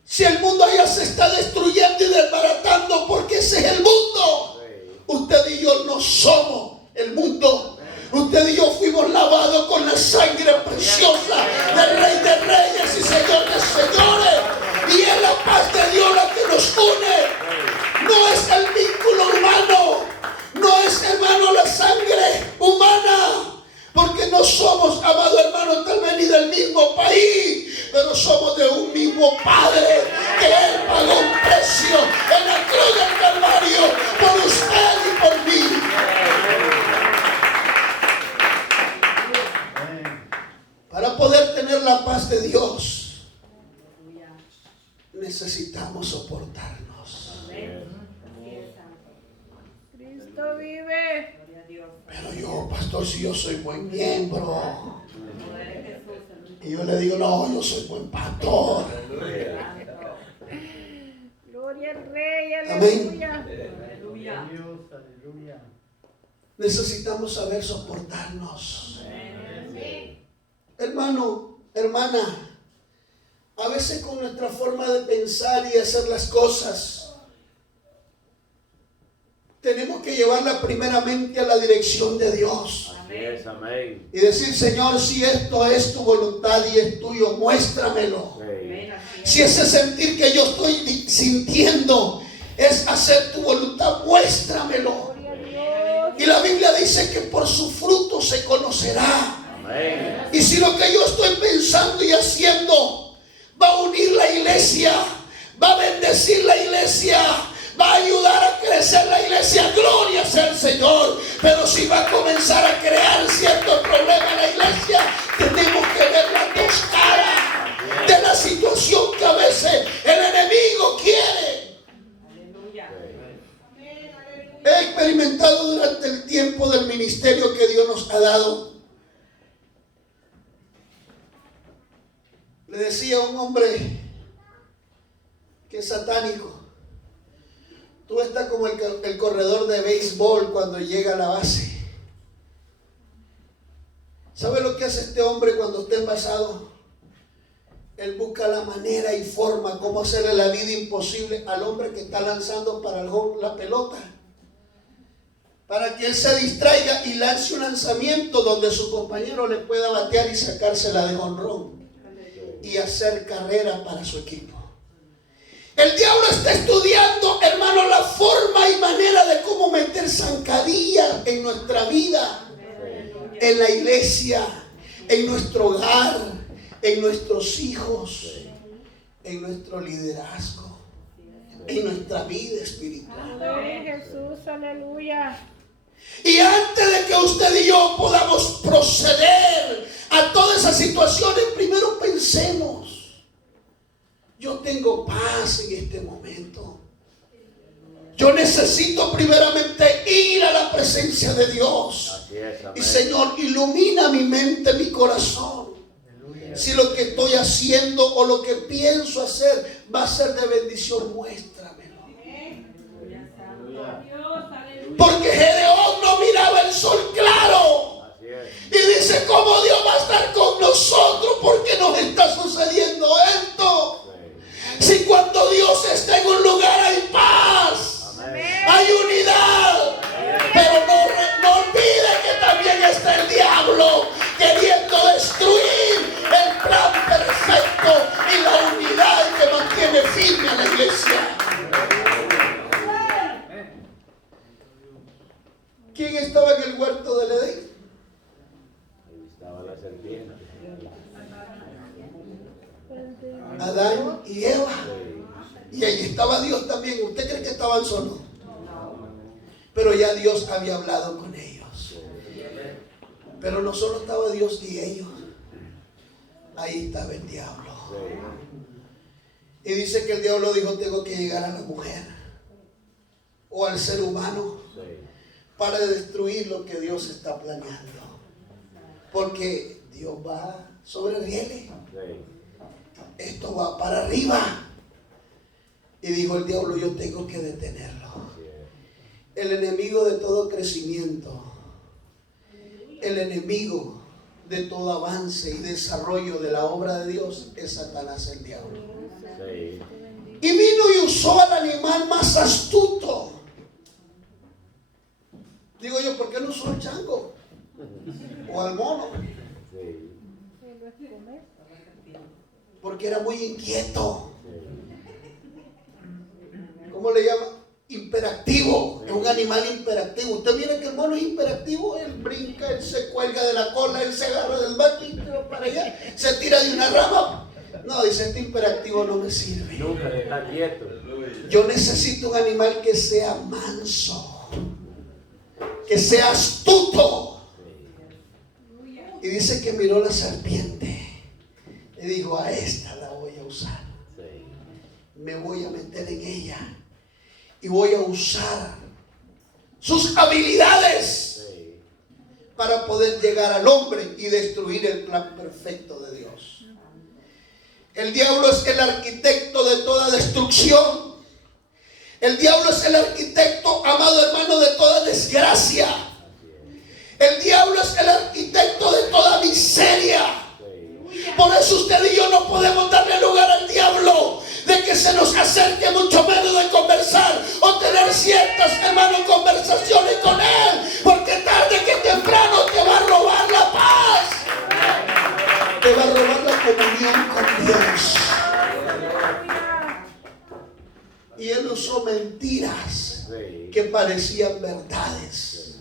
si el mundo allá se está destruyendo y desbaratando, porque ese es el mundo, usted y yo no somos el mundo. Usted y yo fuimos lavados con la sangre preciosa del Rey de Reyes y Señor de Señores. Y es la paz de Dios la que nos une. No es el vínculo humano. No es, hermano, la sangre humana. Porque no somos, amado hermano, tal vez ni del mismo país, pero somos de un mismo Padre, que Él pagó un precio en la cruz del Calvario por usted y por mí. Para poder tener la paz de Dios, necesitamos soportarnos. Cristo vive. Pero yo, pastor, si yo soy buen miembro. Y yo le digo: no, yo soy buen pastor. Gloria al Rey. Amén. Aleluya. Necesitamos saber soportarnos. Hermano, hermana, a veces con nuestra forma de pensar y hacer las cosas, tenemos que llevarla primeramente a la dirección de Dios. Así es, amén. Y decir: Señor, si esto es tu voluntad y es tuyo, muéstramelo. Si ese sentir que yo estoy sintiendo es hacer tu voluntad, muéstramelo. Y la Biblia dice que por su fruto se conocerá. Amén. Y si lo que yo estoy pensando y haciendo va a unir la iglesia, va a bendecir la iglesia, va a ayudar a crecer la iglesia, gloria sea el Señor. Pero si va a comenzar a crear ciertos problemas en la iglesia, tenemos que ver las dos caras de la situación que a veces el enemigo quiere. He experimentado durante el tiempo del ministerio que Dios nos ha dado. Le decía a un hombre que es satánico: tú estás como el corredor de béisbol cuando llega a la base. ¿Sabe lo que hace este hombre cuando está envasado? Él busca la manera y forma cómo hacerle la vida imposible al hombre que está lanzando para la pelota, para que él se distraiga y lance un lanzamiento donde su compañero le pueda batear y sacársela de jonrón y hacer carrera para su equipo. El diablo está estudiando, hermano, la forma y manera de cómo meter zancadillas en nuestra vida, en la iglesia, en nuestro hogar, en nuestros hijos, en nuestro liderazgo, en nuestra vida espiritual. Amén, Jesús, aleluya. Y antes de que usted y yo podamos proceder a todas esas situaciones, primero pensemos: tengo paz en este momento. Yo necesito primeramente ir a la presencia de Dios. Así es, amén. Y Señor, ilumina mi mente, mi corazón. Si lo que estoy haciendo o lo que pienso hacer va a ser de bendición, muéstramelo. Porque Gedeón no miraba el sol claro. Así es. Y dice, ¿cómo Dios va a estar con nosotros? ¿Por qué nos está sucediendo esto? Sí. Si cuando Dios está en un lugar hay paz, Amén. hay unidad. Pero no olvide que también está el diablo queriendo destruir el plan perfecto y la unidad que mantiene firme a la iglesia. ¿Quién estaba en el huerto del Edén? Ahí estaba la serpiente. Adán y Eva. Sí. Y ahí estaba Dios también. ¿Usted cree que estaban solos? Pero ya Dios había hablado con ellos. Pero no solo estaba Dios y ellos. Ahí estaba el diablo. Sí. Y dice que el diablo dijo, tengo que llegar a la mujer o al ser humano Sí. para destruir lo que Dios está planeando. Porque Dios va sobre rieles. Sí. Esto va para arriba. Y dijo el diablo, yo tengo que detenerlo. Así es. El enemigo de todo crecimiento, el enemigo de todo avance y desarrollo de la obra de Dios es Satanás, el diablo. Sí. Y vino y usó al animal más astuto. Digo yo, ¿por qué no usó al chango? O al mono. Sí. Porque era muy inquieto. Sí. ¿Cómo le llama? Imperactivo. Es un animal imperactivo. Usted mira que el mono es imperactivo. Él brinca, él se cuelga de la cola, él se agarra del banco y para allá. Se tira de una rama. No, dice, este imperactivo no me sirve. Nunca está quieto. Yo necesito un animal que sea manso, que sea astuto. Y dice que miró la serpiente y dijo, a esta la voy a usar. Sí. Me voy a meter en ella y voy a usar sus habilidades Sí. para poder llegar al hombre y destruir el plan perfecto de Dios. El diablo es el arquitecto de toda destrucción. El diablo es el arquitecto, amado hermano, de toda desgracia. El diablo es el arquitecto de toda miseria. Por eso usted y yo no podemos darle lugar al diablo de que se nos acerque, mucho menos de conversar o tener ciertas, hermanos, conversaciones con él, porque tarde que temprano te va a robar la paz, te va a robar la comunión con Dios. Y él usó mentiras Sí. que parecían verdades.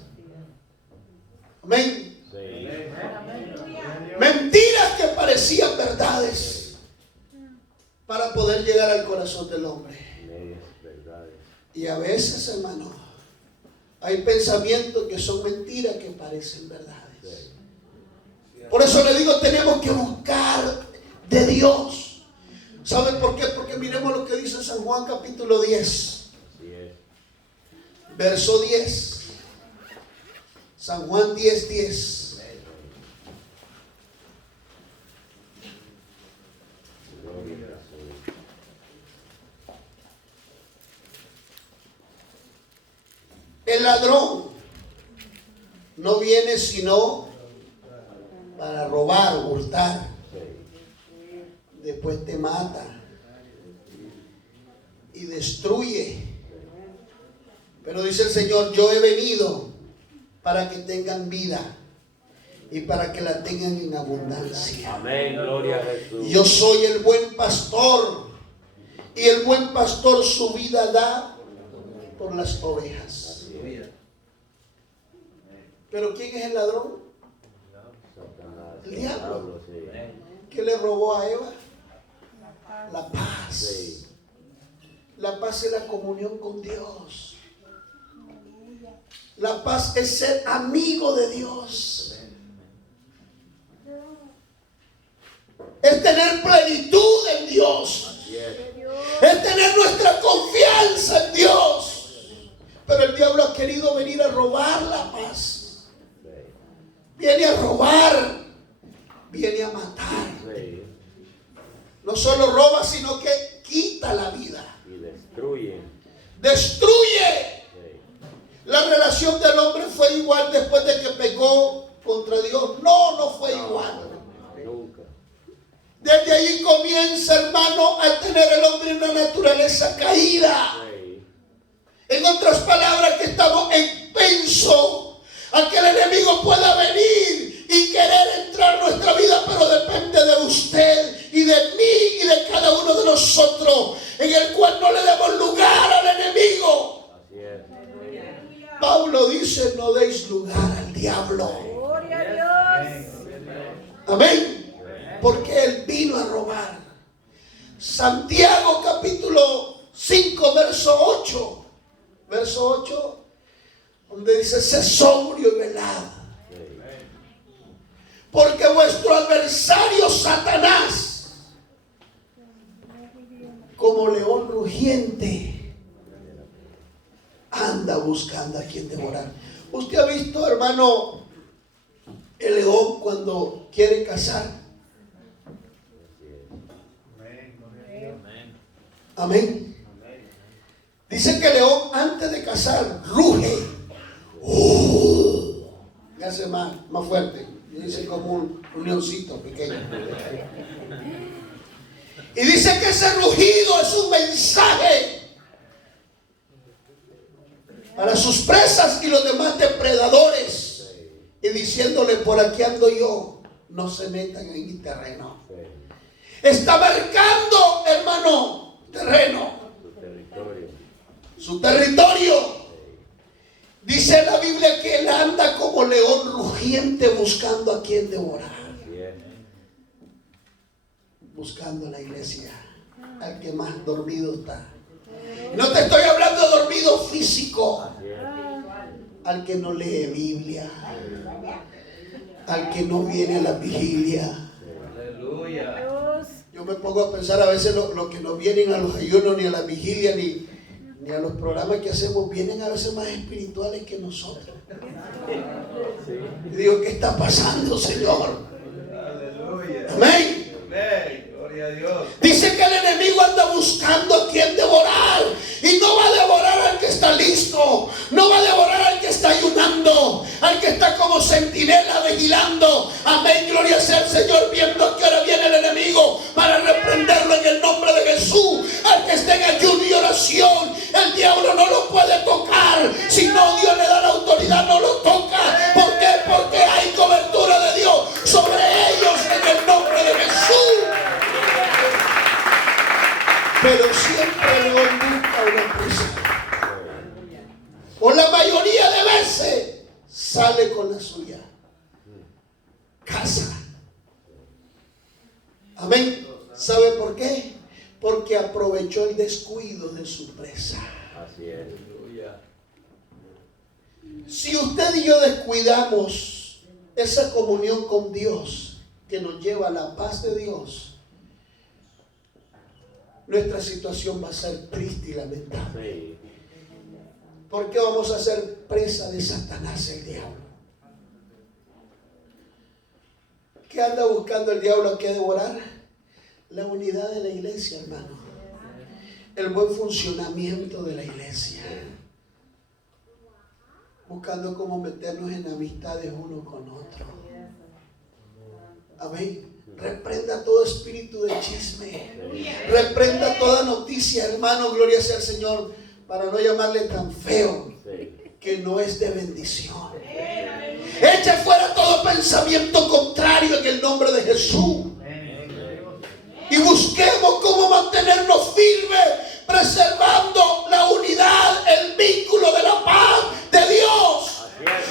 Amén. Sí. Mentiras que parecían verdades para poder llegar al corazón del hombre. Medias verdades. Y a veces, hermano, hay pensamientos que son mentiras que parecen verdades. Por eso le digo, tenemos que buscar de Dios. ¿Saben por qué? Porque miremos lo que dice San Juan capítulo 10, Así es. verso 10. San Juan 10, 10. Gloria a Jesús. El ladrón no viene sino para robar, hurtar. Sí. Después te mata y destruye. Pero dice el Señor, yo he venido para que tengan vida y para que la tengan en abundancia. Amén. Gloria a Jesús. Yo soy el buen pastor y el buen pastor su vida da por las ovejas. Así es. Pero ¿quién es el ladrón? Satanás. El diablo. Sí. ¿Qué le robó a Eva? La paz. Sí. La paz es la comunión con Dios. La paz es ser amigo de Dios. Es tener plenitud en Dios. Así es. es tener nuestra confianza en Dios. Pero el diablo ha querido venir a robar la paz. Viene a robar, viene a matar. No solo roba, sino que quita la vida. Y destruye. Destruye. La relación del hombre fue igual después de que pecó contra Dios. No, no fue igual. Nunca. Desde allí comienza, hermano, a tener el hombre una naturaleza caída. En otras palabras, que estamos en penso a que el enemigo pueda venir y querer entrar en nuestra vida, pero depende de usted y de mí y de cada uno de nosotros, en el cual no le demos lugar al enemigo. Así es. Pablo dice: no deis lugar al diablo. Gloria a Dios. Amén. Porque él vino a robar. Santiago capítulo 5 verso 8. Verso 8, donde dice: sé sobrio y velad, porque vuestro adversario Satanás, como león rugiente, anda buscando a quien devorar. ¿Usted ha visto, hermano, el león cuando quiere cazar? Amén. Dice que el león, antes de cazar, ruge. Me hace más fuerte. Dice como un leoncito pequeño. Y dice que ese rugido es un mensaje para sus presas y los demás depredadores. Y diciéndole: por aquí ando yo, no se metan en mi terreno. Está marcando, hermano, terreno. Su territorio. Dice la Biblia que él anda como león rugiente buscando a quien devorar. Buscando a la iglesia, al que más dormido está. No te estoy hablando de dormido físico, al que no lee Biblia, al que no viene a la vigilia. Dios. Yo me pongo a pensar a veces los que no vienen a los ayunos, ni a la vigilia, ni a los programas que hacemos, vienen a veces más espirituales que nosotros. Y digo: ¿qué está pasando, Señor? Amén. Gloria a Dios. Dice que el enemigo anda buscando a quien devorar. Y no va a devorar al que está listo. No va a devorar al que está ayunando, al que está como centinela vigilando. Amén, gloria sea al Señor, viendo que ahora viene el enemigo para reprenderlo en el nombre de Jesús. Al que esté en ayuno y oración, el diablo no lo puede tocar. Si no, Dios le da la autoridad, no lo toca. ¿Por qué? Porque hay cobertura de Dios sobre ellos en el nombre de Jesús. Pero siempre el león busca una presa. O la mayoría de veces sale con la suya. Caza. Amén. ¿Sabe por qué? Porque aprovechó el descuido de su presa. Así es. Si usted y yo descuidamos esa comunión con Dios que nos lleva a la paz de Dios, nuestra situación va a ser triste y lamentable. ¿Por qué vamos a ser presa de Satanás, el diablo? ¿Qué anda buscando el diablo? ¿A qué devorar? La unidad de la iglesia, hermano. El buen funcionamiento de la iglesia. Buscando cómo meternos en amistades uno con otro. Amén. Reprenda todo espíritu de chisme. Reprenda toda noticia, hermano, gloria sea al Señor, para no llamarle tan feo, que no es de bendición. Eche fuera todo pensamiento contrario en el nombre de Jesús. Y busquemos cómo mantenernos firmes, preservando la unidad, el vínculo de la paz de Dios.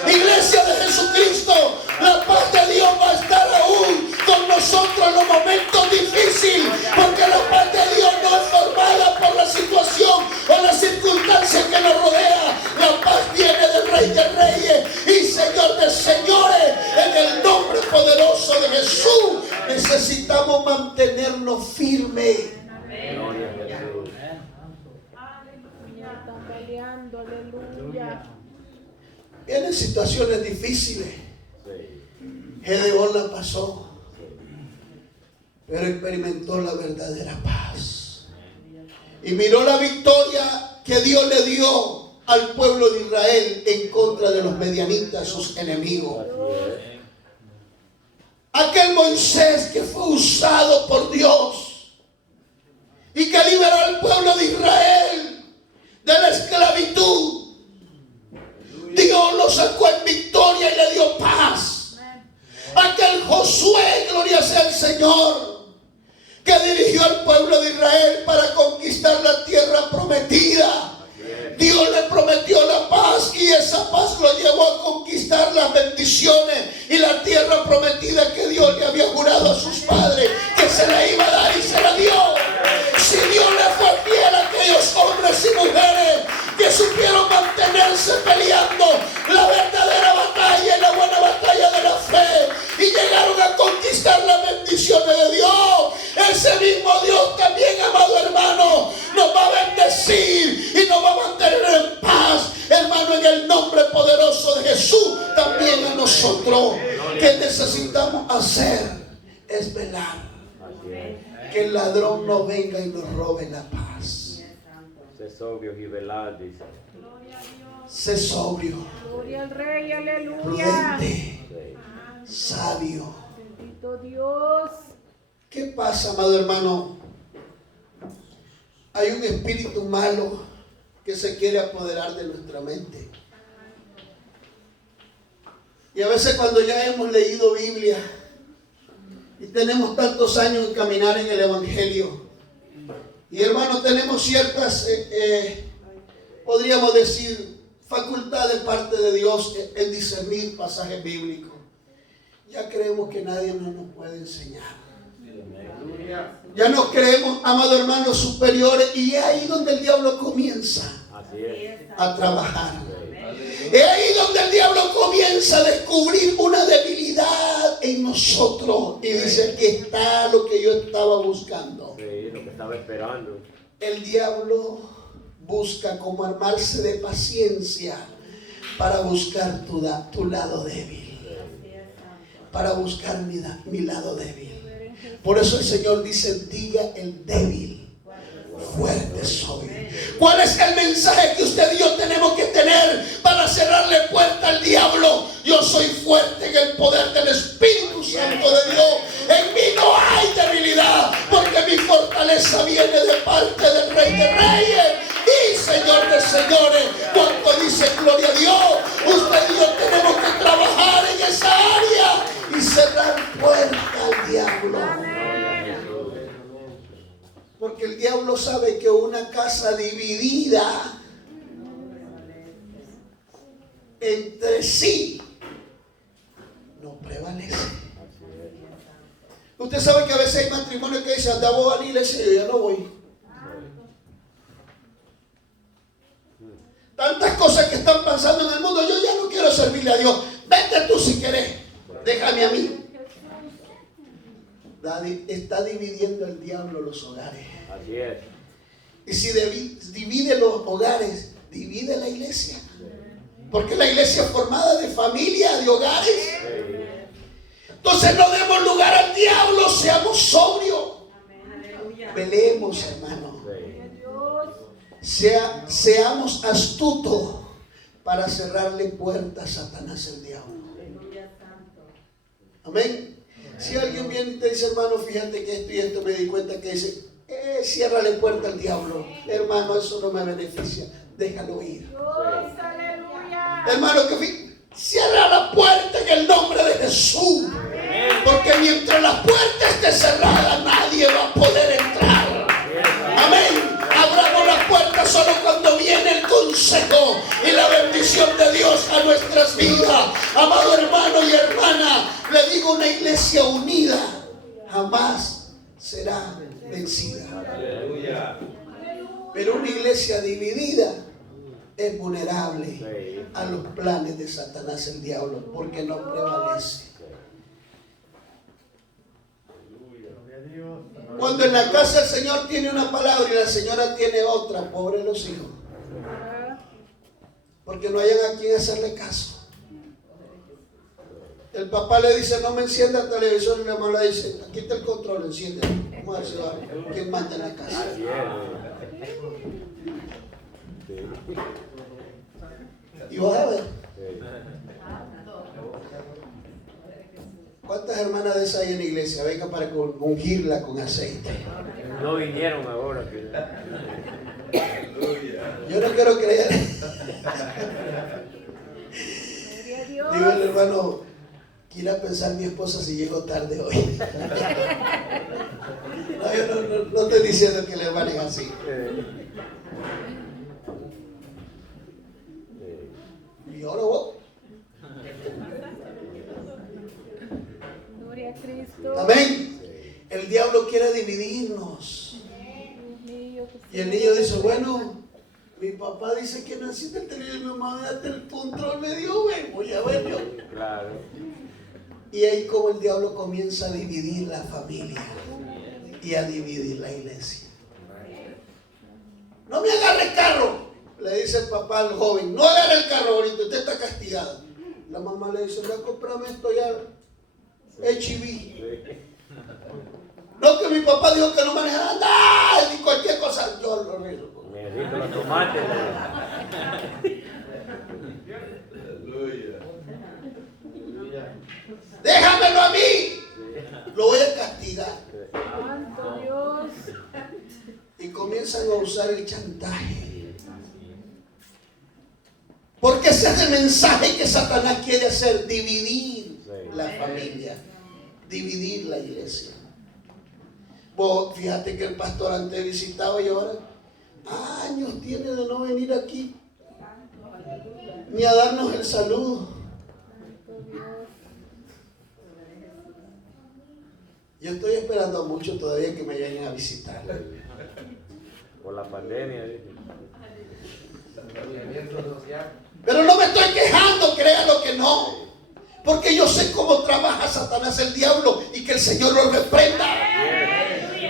Iglesia de Jesucristo, la paz de Dios va a estar aún con nosotros en los momentos difíciles, porque la paz de Dios no es formada por la situación o la circunstancia que nos rodea. La paz viene del Rey de Reyes y Señor de Señores. En el nombre poderoso de Jesús necesitamos mantenernos firmes sanando, aleluya. Vienen situaciones difíciles. Sí. Gedeón la pasó, pero experimentó la verdadera paz. Y miró la victoria que Dios le dio al pueblo de Israel en contra de los medianitas, sus enemigos. Así es. Aquel Moisés que fue usado por Dios y que liberó al pueblo de Israel de la esclavitud. Dios lo sacó en victoria y le dio paz. Aquel Josué, gloria sea el Señor, que dirigió al pueblo de Israel para conquistar la tierra prometida. Dios le prometió la paz y esa paz lo llevó a conquistar las bendiciones y la tierra prometida que Dios le había jurado a sus padres que se la iba a dar y se la dio. Si Dios le fue fiel a aquellos hombres y mujeres que supieron mantenerse peleando la verdadera batalla y la buena batalla de la fe y llegaron a conquistar las bendiciones de Dios, ese mismo Dios también, amado hermano, nos va a bendecir y nos va a mantener en paz, hermano, en el nombre poderoso de Jesús. También a nosotros, que necesitamos hacer es velar Así es. que el ladrón no venga y nos robe la paz. Sé sobrios y velad, dice. Sé sobrio, Gloria al Rey, aleluya. prudente, Sí. sabio. Bendito Dios. ¿Qué pasa, amado hermano? Hay un espíritu malo que se quiere apoderar de nuestra mente. Y a veces cuando ya hemos leído Biblia y tenemos tantos años en caminar en el Evangelio, y hermano, tenemos ciertas, podríamos decir, facultad de parte de Dios en discernir pasajes bíblicos. Ya creemos que nadie nos puede enseñar. Ya nos creemos, amado hermano, superiores, y es ahí donde el diablo comienza Así es. a trabajar. Sí. Es ahí donde el diablo comienza a descubrir una debilidad en nosotros y dice: aquí está lo que yo estaba buscando. Sí, lo que estaba esperando. El diablo busca cómo armarse de paciencia para buscar tu lado débil, para buscar mi lado débil. Por eso el Señor dice: diga el débil, fuerte soy. ¿Cuál es el mensaje que usted y yo tenemos que tener para cerrarle puerta al diablo? Yo soy fuerte en el poder del Espíritu Santo de Dios. En mí no hay debilidad, porque mi fortaleza viene de parte del Rey de Reyes y Señor de señores. Cuando dice gloria a Dios, usted y yo tenemos que trabajar en esa área y cerrar puerta al diablo. Porque el diablo sabe que una casa dividida entre sí no prevalece. Usted sabe que a veces hay matrimonios que dicen: anda vos a la iglesia, yo ya no voy. Tantas cosas que están pasando en el mundo, yo ya no quiero servirle a Dios. Vete tú si querés, déjame a mí. Está dividiendo el diablo los hogares. Así es. Y si divide los hogares, divide la iglesia. Porque la iglesia es formada de familia, de hogares. Sí. Entonces no demos lugar al diablo, seamos sobrios. Velemos, hermano. Sí. Seamos astutos para cerrarle puertas a Satanás, el diablo. Amén. Si alguien viene y te dice: hermano, fíjate que esto y esto, me di cuenta que dice: ciérrale puerta al diablo. Hermano, eso no me beneficia. Déjalo ir. Dios, aleluya. Hermano, cierra la puerta en el nombre de Jesús. Porque mientras la puerta esté cerrada, nadie va a poder entrar. Amén. Abramos la puerta solo cuando viene el consejo y la bendición de Dios a nuestras vidas. Amado hermano y hermana, le digo, una iglesia unida jamás será vencida. Pero una iglesia dividida es vulnerable a los planes de Satanás, el diablo, porque no prevalece. Cuando en la casa el Señor tiene una palabra y la señora tiene otra, pobre los hijos. porque no hayan a quien hacerle caso. El papá le dice, no me encienda el televisor, y la mamá le dice, aquí está el control, enciende. Vamos a ver si va. ¿Quién manda en la casa? Así es. Y vas a ver. Sí. ¿Cuántas hermanas de esas hay en la iglesia? Venga para ungirla con aceite. No vinieron ahora. Yo no quiero creer. Gloria a Dios. Digo el hermano, quiera pensar mi esposa si llego tarde hoy. No, yo no estoy diciendo que el hermano es así. Y ahora vos. Gloria a Cristo. Amén. El diablo quiere dividirnos. Dios mío, que Y el niño dice, bueno, mi papá dice que no enciende el televisor, mi mamá date el control, me dio, voy a ver yo. Claro. Y ahí como el diablo comienza a dividir la familia y a dividir la iglesia. No me agarre el carro, le dice el papá al joven, no agarre el carro ahorita, usted está castigado. La mamá le dice, voy a comprarme esto ya, HIV. No, que mi papá dijo que no manejara nada, ni cualquier cosa, yo lo arreglo. Necesito los tomates. Déjamelo a mí, lo voy a castigar. Santo Dios. Y comienzan a usar el chantaje. Porque ese es el mensaje que Satanás quiere hacer, dividir la familia, dividir la iglesia. Vos, fíjate que el pastor antes visitaba y ahora años tiene de no venir aquí, ni a darnos el saludo. Yo estoy esperando mucho todavía que me lleguen a visitar. Por la pandemia. Pero no me estoy quejando, créalo que no. Porque yo sé cómo trabaja Satanás, el diablo, y que el Señor lo reprenda.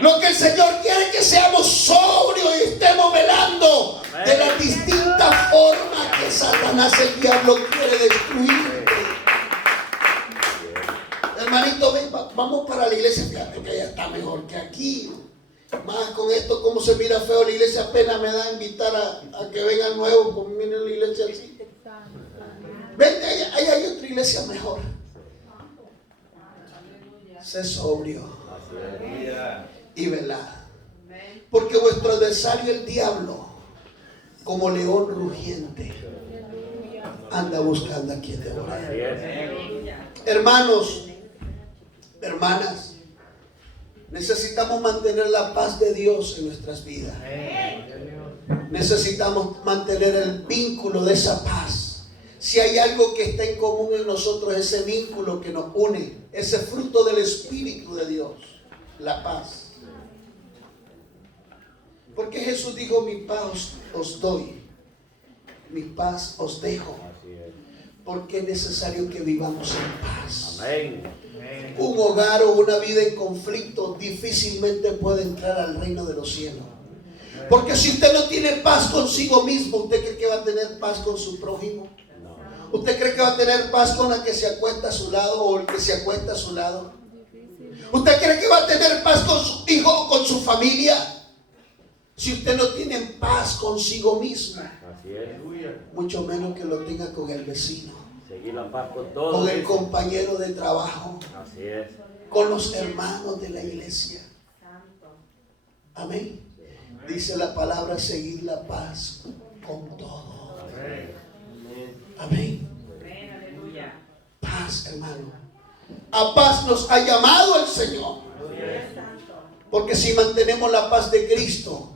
Lo que el Señor quiere es que seamos sobrios y estemos velando de las distintas formas que Satanás, el diablo, quiere destruir. Hermanito, ven, vamos para la iglesia. Fíjate que allá está mejor que aquí. Más con esto, como se mira feo la iglesia, apenas me da a invitar a que vengan nuevos, como miren la iglesia así. Vente, ahí hay otra iglesia mejor. Sé sobrio y velad. Porque vuestro adversario, el diablo, como león rugiente, anda buscando a quien devorar. Así es. Hermanos, hermanas, necesitamos mantener la paz de Dios en nuestras vidas. Necesitamos mantener el vínculo de esa paz. Si hay algo que está en común en nosotros, ese vínculo que nos une, ese fruto del Espíritu de Dios, la paz. Porque Jesús dijo, mi paz os doy, mi paz os dejo. Así es. Porque es necesario que vivamos en paz. Amén. Un hogar o una vida en conflicto difícilmente puede entrar al reino de los cielos. Porque si usted no tiene paz consigo mismo, ¿usted cree que va a tener paz con su prójimo? ¿Usted cree que va a tener paz con la que se acuesta a su lado o el que se acuesta a su lado? ¿Usted cree que va a tener paz con su hijo o con su familia? Si usted no tiene paz consigo mismo, Así es. mucho menos que lo tenga con el vecino, Seguir la paz con todos. con el compañero de trabajo, Así es. con los hermanos de la iglesia. Amén. Dice la palabra, seguir la paz con todo. Amén. Paz, hermano. A paz nos ha llamado el Señor. Porque si mantenemos la paz de Cristo,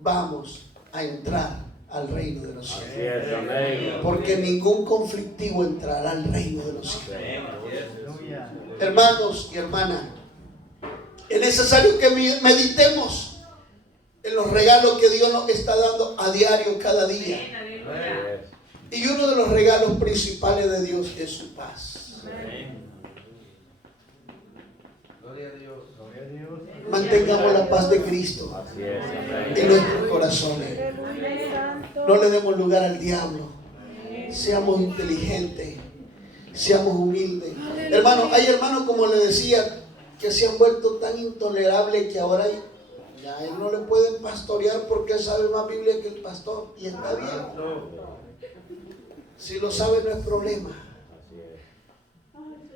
vamos a entrar al reino de los Así cielos. es. Amén. Porque ningún conflictivo entrará al reino de los cielos. Hermanos y hermanas, es necesario que meditemos en los regalos que Dios nos está dando a diario, cada día. Y uno de los regalos principales de Dios es su paz. Mantengamos la paz de Cristo Así es. Amén. en nuestros corazones. Aleluya, Santo. No le demos lugar al diablo. seamos inteligentes, seamos humildes. Hermanos, hay hermanos, como le decía, que se han vuelto tan intolerables que ahora ya a él no le pueden pastorear porque él sabe más Biblia que el pastor. Y está bien. Si lo sabe no es problema.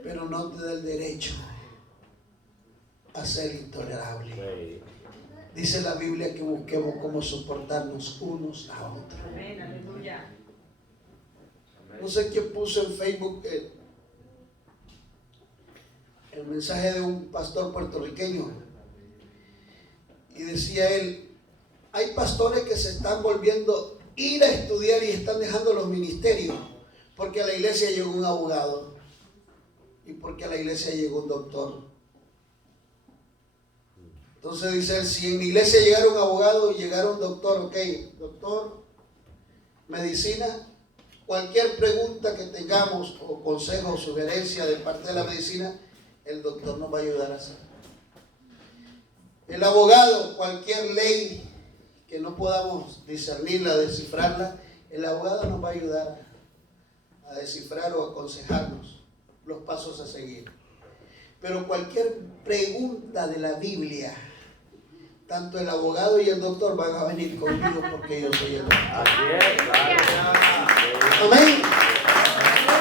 Pero no te da el derecho a ser intolerable. Dice la Biblia que busquemos cómo soportarnos unos a otros. No sé qué puso en Facebook el mensaje de un pastor puertorriqueño. Y decía él, hay pastores que se están volviendo a ir a estudiar y están dejando los ministerios porque a la iglesia llegó un abogado y porque a la iglesia llegó un doctor. Entonces dice él, si en mi iglesia llegara un abogado y llegara un doctor, ok, doctor, medicina, cualquier pregunta que tengamos o consejo o sugerencia de parte de la medicina, el doctor nos va a ayudar a hacer. El abogado, cualquier ley que no podamos discernirla, descifrarla, el abogado nos va a ayudar a descifrar o aconsejarnos los pasos a seguir. Pero cualquier pregunta de la Biblia, tanto el abogado y el doctor van a venir conmigo porque yo soy el doctor. Así es, claro. Amén.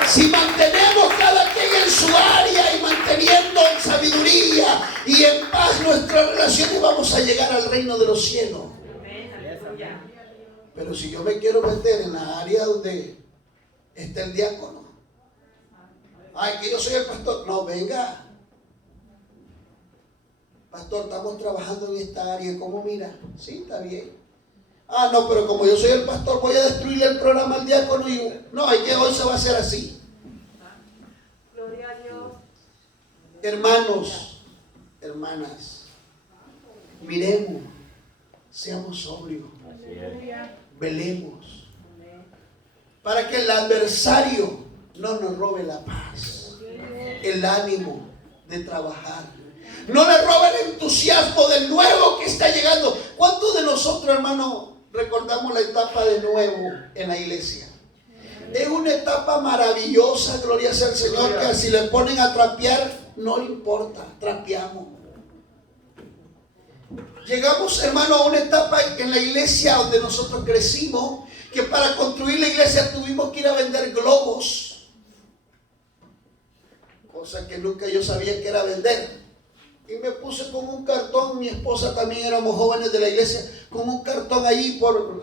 Si mantenemos cada quien en su área y manteniendo en sabiduría y en paz nuestras relaciones, vamos a llegar al reino de los cielos. Pero si yo me quiero meter en la área donde está el diácono, ay, que yo soy el pastor, no, venga. Pastor, estamos trabajando en esta área, ¿cómo mira? Sí, está bien. Ah, no, pero como yo soy el pastor, voy a destruirle el programa al diácono y no, es que hoy se va a hacer así. Gloria a Dios. Hermanos, hermanas, miremos, seamos sobrios, velemos, para que el adversario no nos robe la paz, el ánimo de trabajar. No le robe el entusiasmo del nuevo que está llegando. ¿Cuántos de nosotros, hermanos, recordamos la etapa de nuevo en la iglesia? Es una etapa maravillosa, gloria sea al Señor, que si le ponen a trapear, no le importa, trapeamos. Llegamos, hermano, a una etapa en la iglesia donde nosotros crecimos, que para construir la iglesia tuvimos que ir a vender globos, cosa que nunca yo sabía que era vender. Y me puse con un cartón, mi esposa también, éramos jóvenes de la iglesia, con un cartón allí por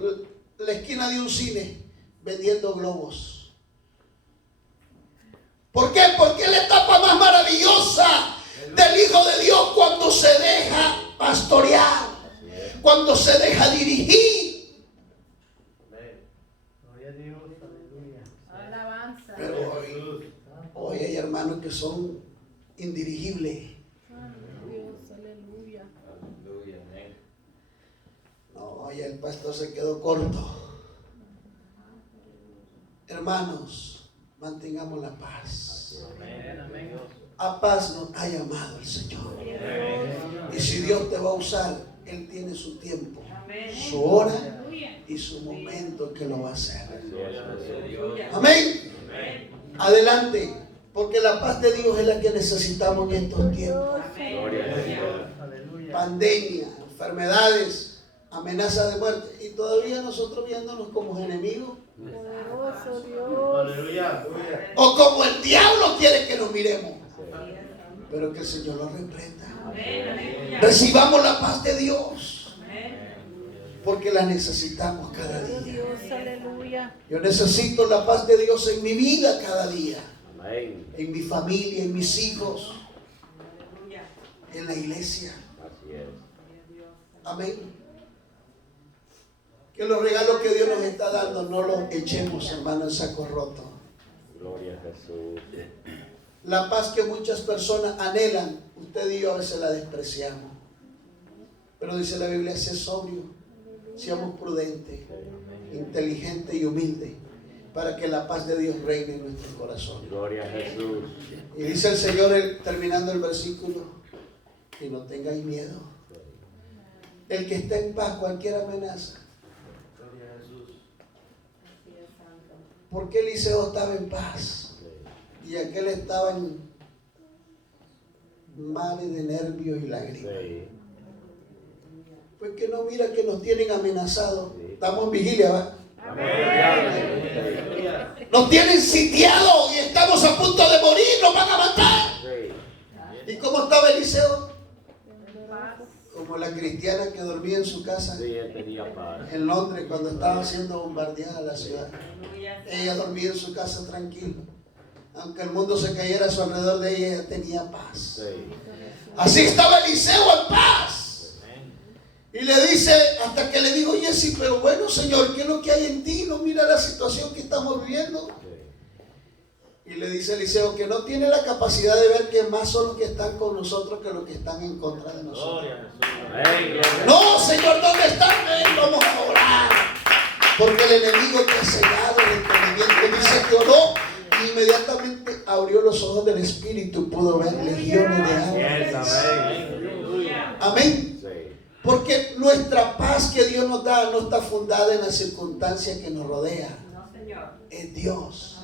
la esquina de un cine, vendiendo globos. ¿Por qué? Porque es la etapa más maravillosa del Hijo de Dios cuando se deja pastorear, cuando se deja dirigir. Gloria a Dios, aleluya. Alabanza. Pero hoy hay hermanos que son indirigibles. Dios, aleluya. Aleluya, amén. No, ya el pastor se quedó corto. Hermanos, mantengamos la paz. Amén, amén. A paz nos ha llamado el Señor. Y si Dios te va a usar, Él tiene su tiempo, su hora y su momento que lo va a hacer. Amén. Adelante, porque la paz de Dios es la que necesitamos en estos tiempos. Aleluya. Pandemia, enfermedades, amenazas de muerte. Y todavía nosotros viéndonos como enemigos. Poderoso Dios. Aleluya. O como el diablo quiere que nos miremos. Pero que el Señor lo reprenda. Recibamos la paz de Dios. Porque la necesitamos cada día. Dios, aleluya. Yo necesito la paz de Dios en mi vida cada día. Amén. En mi familia, en mis hijos. En la iglesia. Así es. Amén. Que los regalos que Dios nos está dando no los echemos, hermano, en saco roto. Gloria a Jesús. La paz que muchas personas anhelan, usted y yo a veces la despreciamos. Pero dice la Biblia, sé sobrio, seamos prudentes, inteligentes y humildes, para que la paz de Dios reine en nuestros corazones. Gloria a Jesús. Y dice el Señor, terminando el versículo, que no tengáis miedo. El que está en paz, cualquier amenaza, Gloria a Jesús. ¿por qué Eliseo estaba en paz? Sí. Y aquel estaba en males de nervios y lágrimas. Sí. Pues que no mira que nos tienen amenazados. Sí. Estamos en vigilia, ¿va? Aleluya. Nos tienen sitiados y estamos a punto de morir, nos van a matar. Sí. ¿Y cómo estaba Eliseo? Paz. Como la cristiana que dormía en su casa Sí, él tenía paz. en Londres cuando estaba siendo bombardeada la ciudad. Ella dormía en su casa tranquila. Aunque el mundo se cayera a su alrededor de ella, ella tenía paz. Sí. Así estaba Eliseo en paz. Y le dice, hasta que le digo, oye, sí, pero bueno, Señor, ¿qué es lo que hay en ti? No mira la situación que estamos viviendo. Sí. Y le dice Eliseo que no tiene la capacidad de ver que más son los que están con nosotros que los que están en contra de nosotros. Amén, gloria. No, Señor, ¿dónde están? Ven, vamos a orar. Porque el enemigo te ha cegado el entendimiento. Dice que oró y inmediatamente abrió los ojos del espíritu y pudo ver legiones de Yes, ángeles. amén. Amén. Sí. Porque nuestra paz que Dios nos da no está fundada en las circunstancias que nos rodean. Es Dios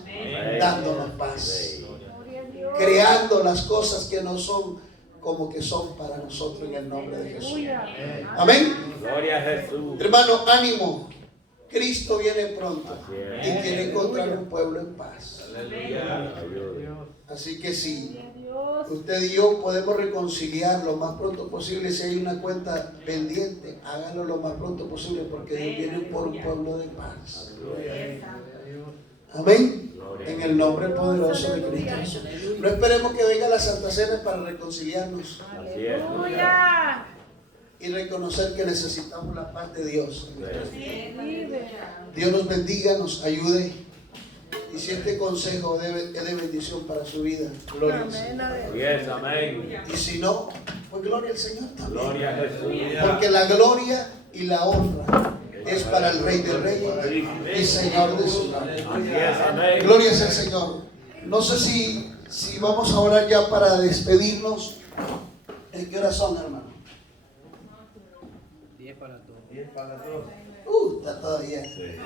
dándonos paz. Sí. Gloria a Dios. Creando las cosas que no son como que son para nosotros en el nombre de Jesús. Aleluya. Amén. Gloria a Jesús. Hermano, ánimo. Cristo viene pronto Así y es. quiere encontrar un pueblo en paz. Ayuda. Así que sí, Gloria a Dios. usted y yo podemos reconciliar lo más pronto posible. Si hay una cuenta pendiente, hágalo lo más pronto posible porque Dios viene por un pueblo de paz. Amén. En el nombre poderoso de Cristo Jesús. No esperemos que venga la Santa Cena para reconciliarnos Así es. Aleluya. y reconocer que necesitamos la paz de Dios. Vive. Dios nos bendiga, nos ayude. Y si este consejo es de bendición para su vida, gloria al Señor. Amén. Aleluya. Yes, amén. Y si no, pues gloria al Señor también. Gloria a Jesús. Porque la gloria y la honra es para el Rey de Reyes y Señor de su nombre. Así es, amén. Gloria es al Señor. No sé si vamos a orar ya para despedirnos. ¿En qué hora son, hermano? 10 para todos. Está todavía. Sí.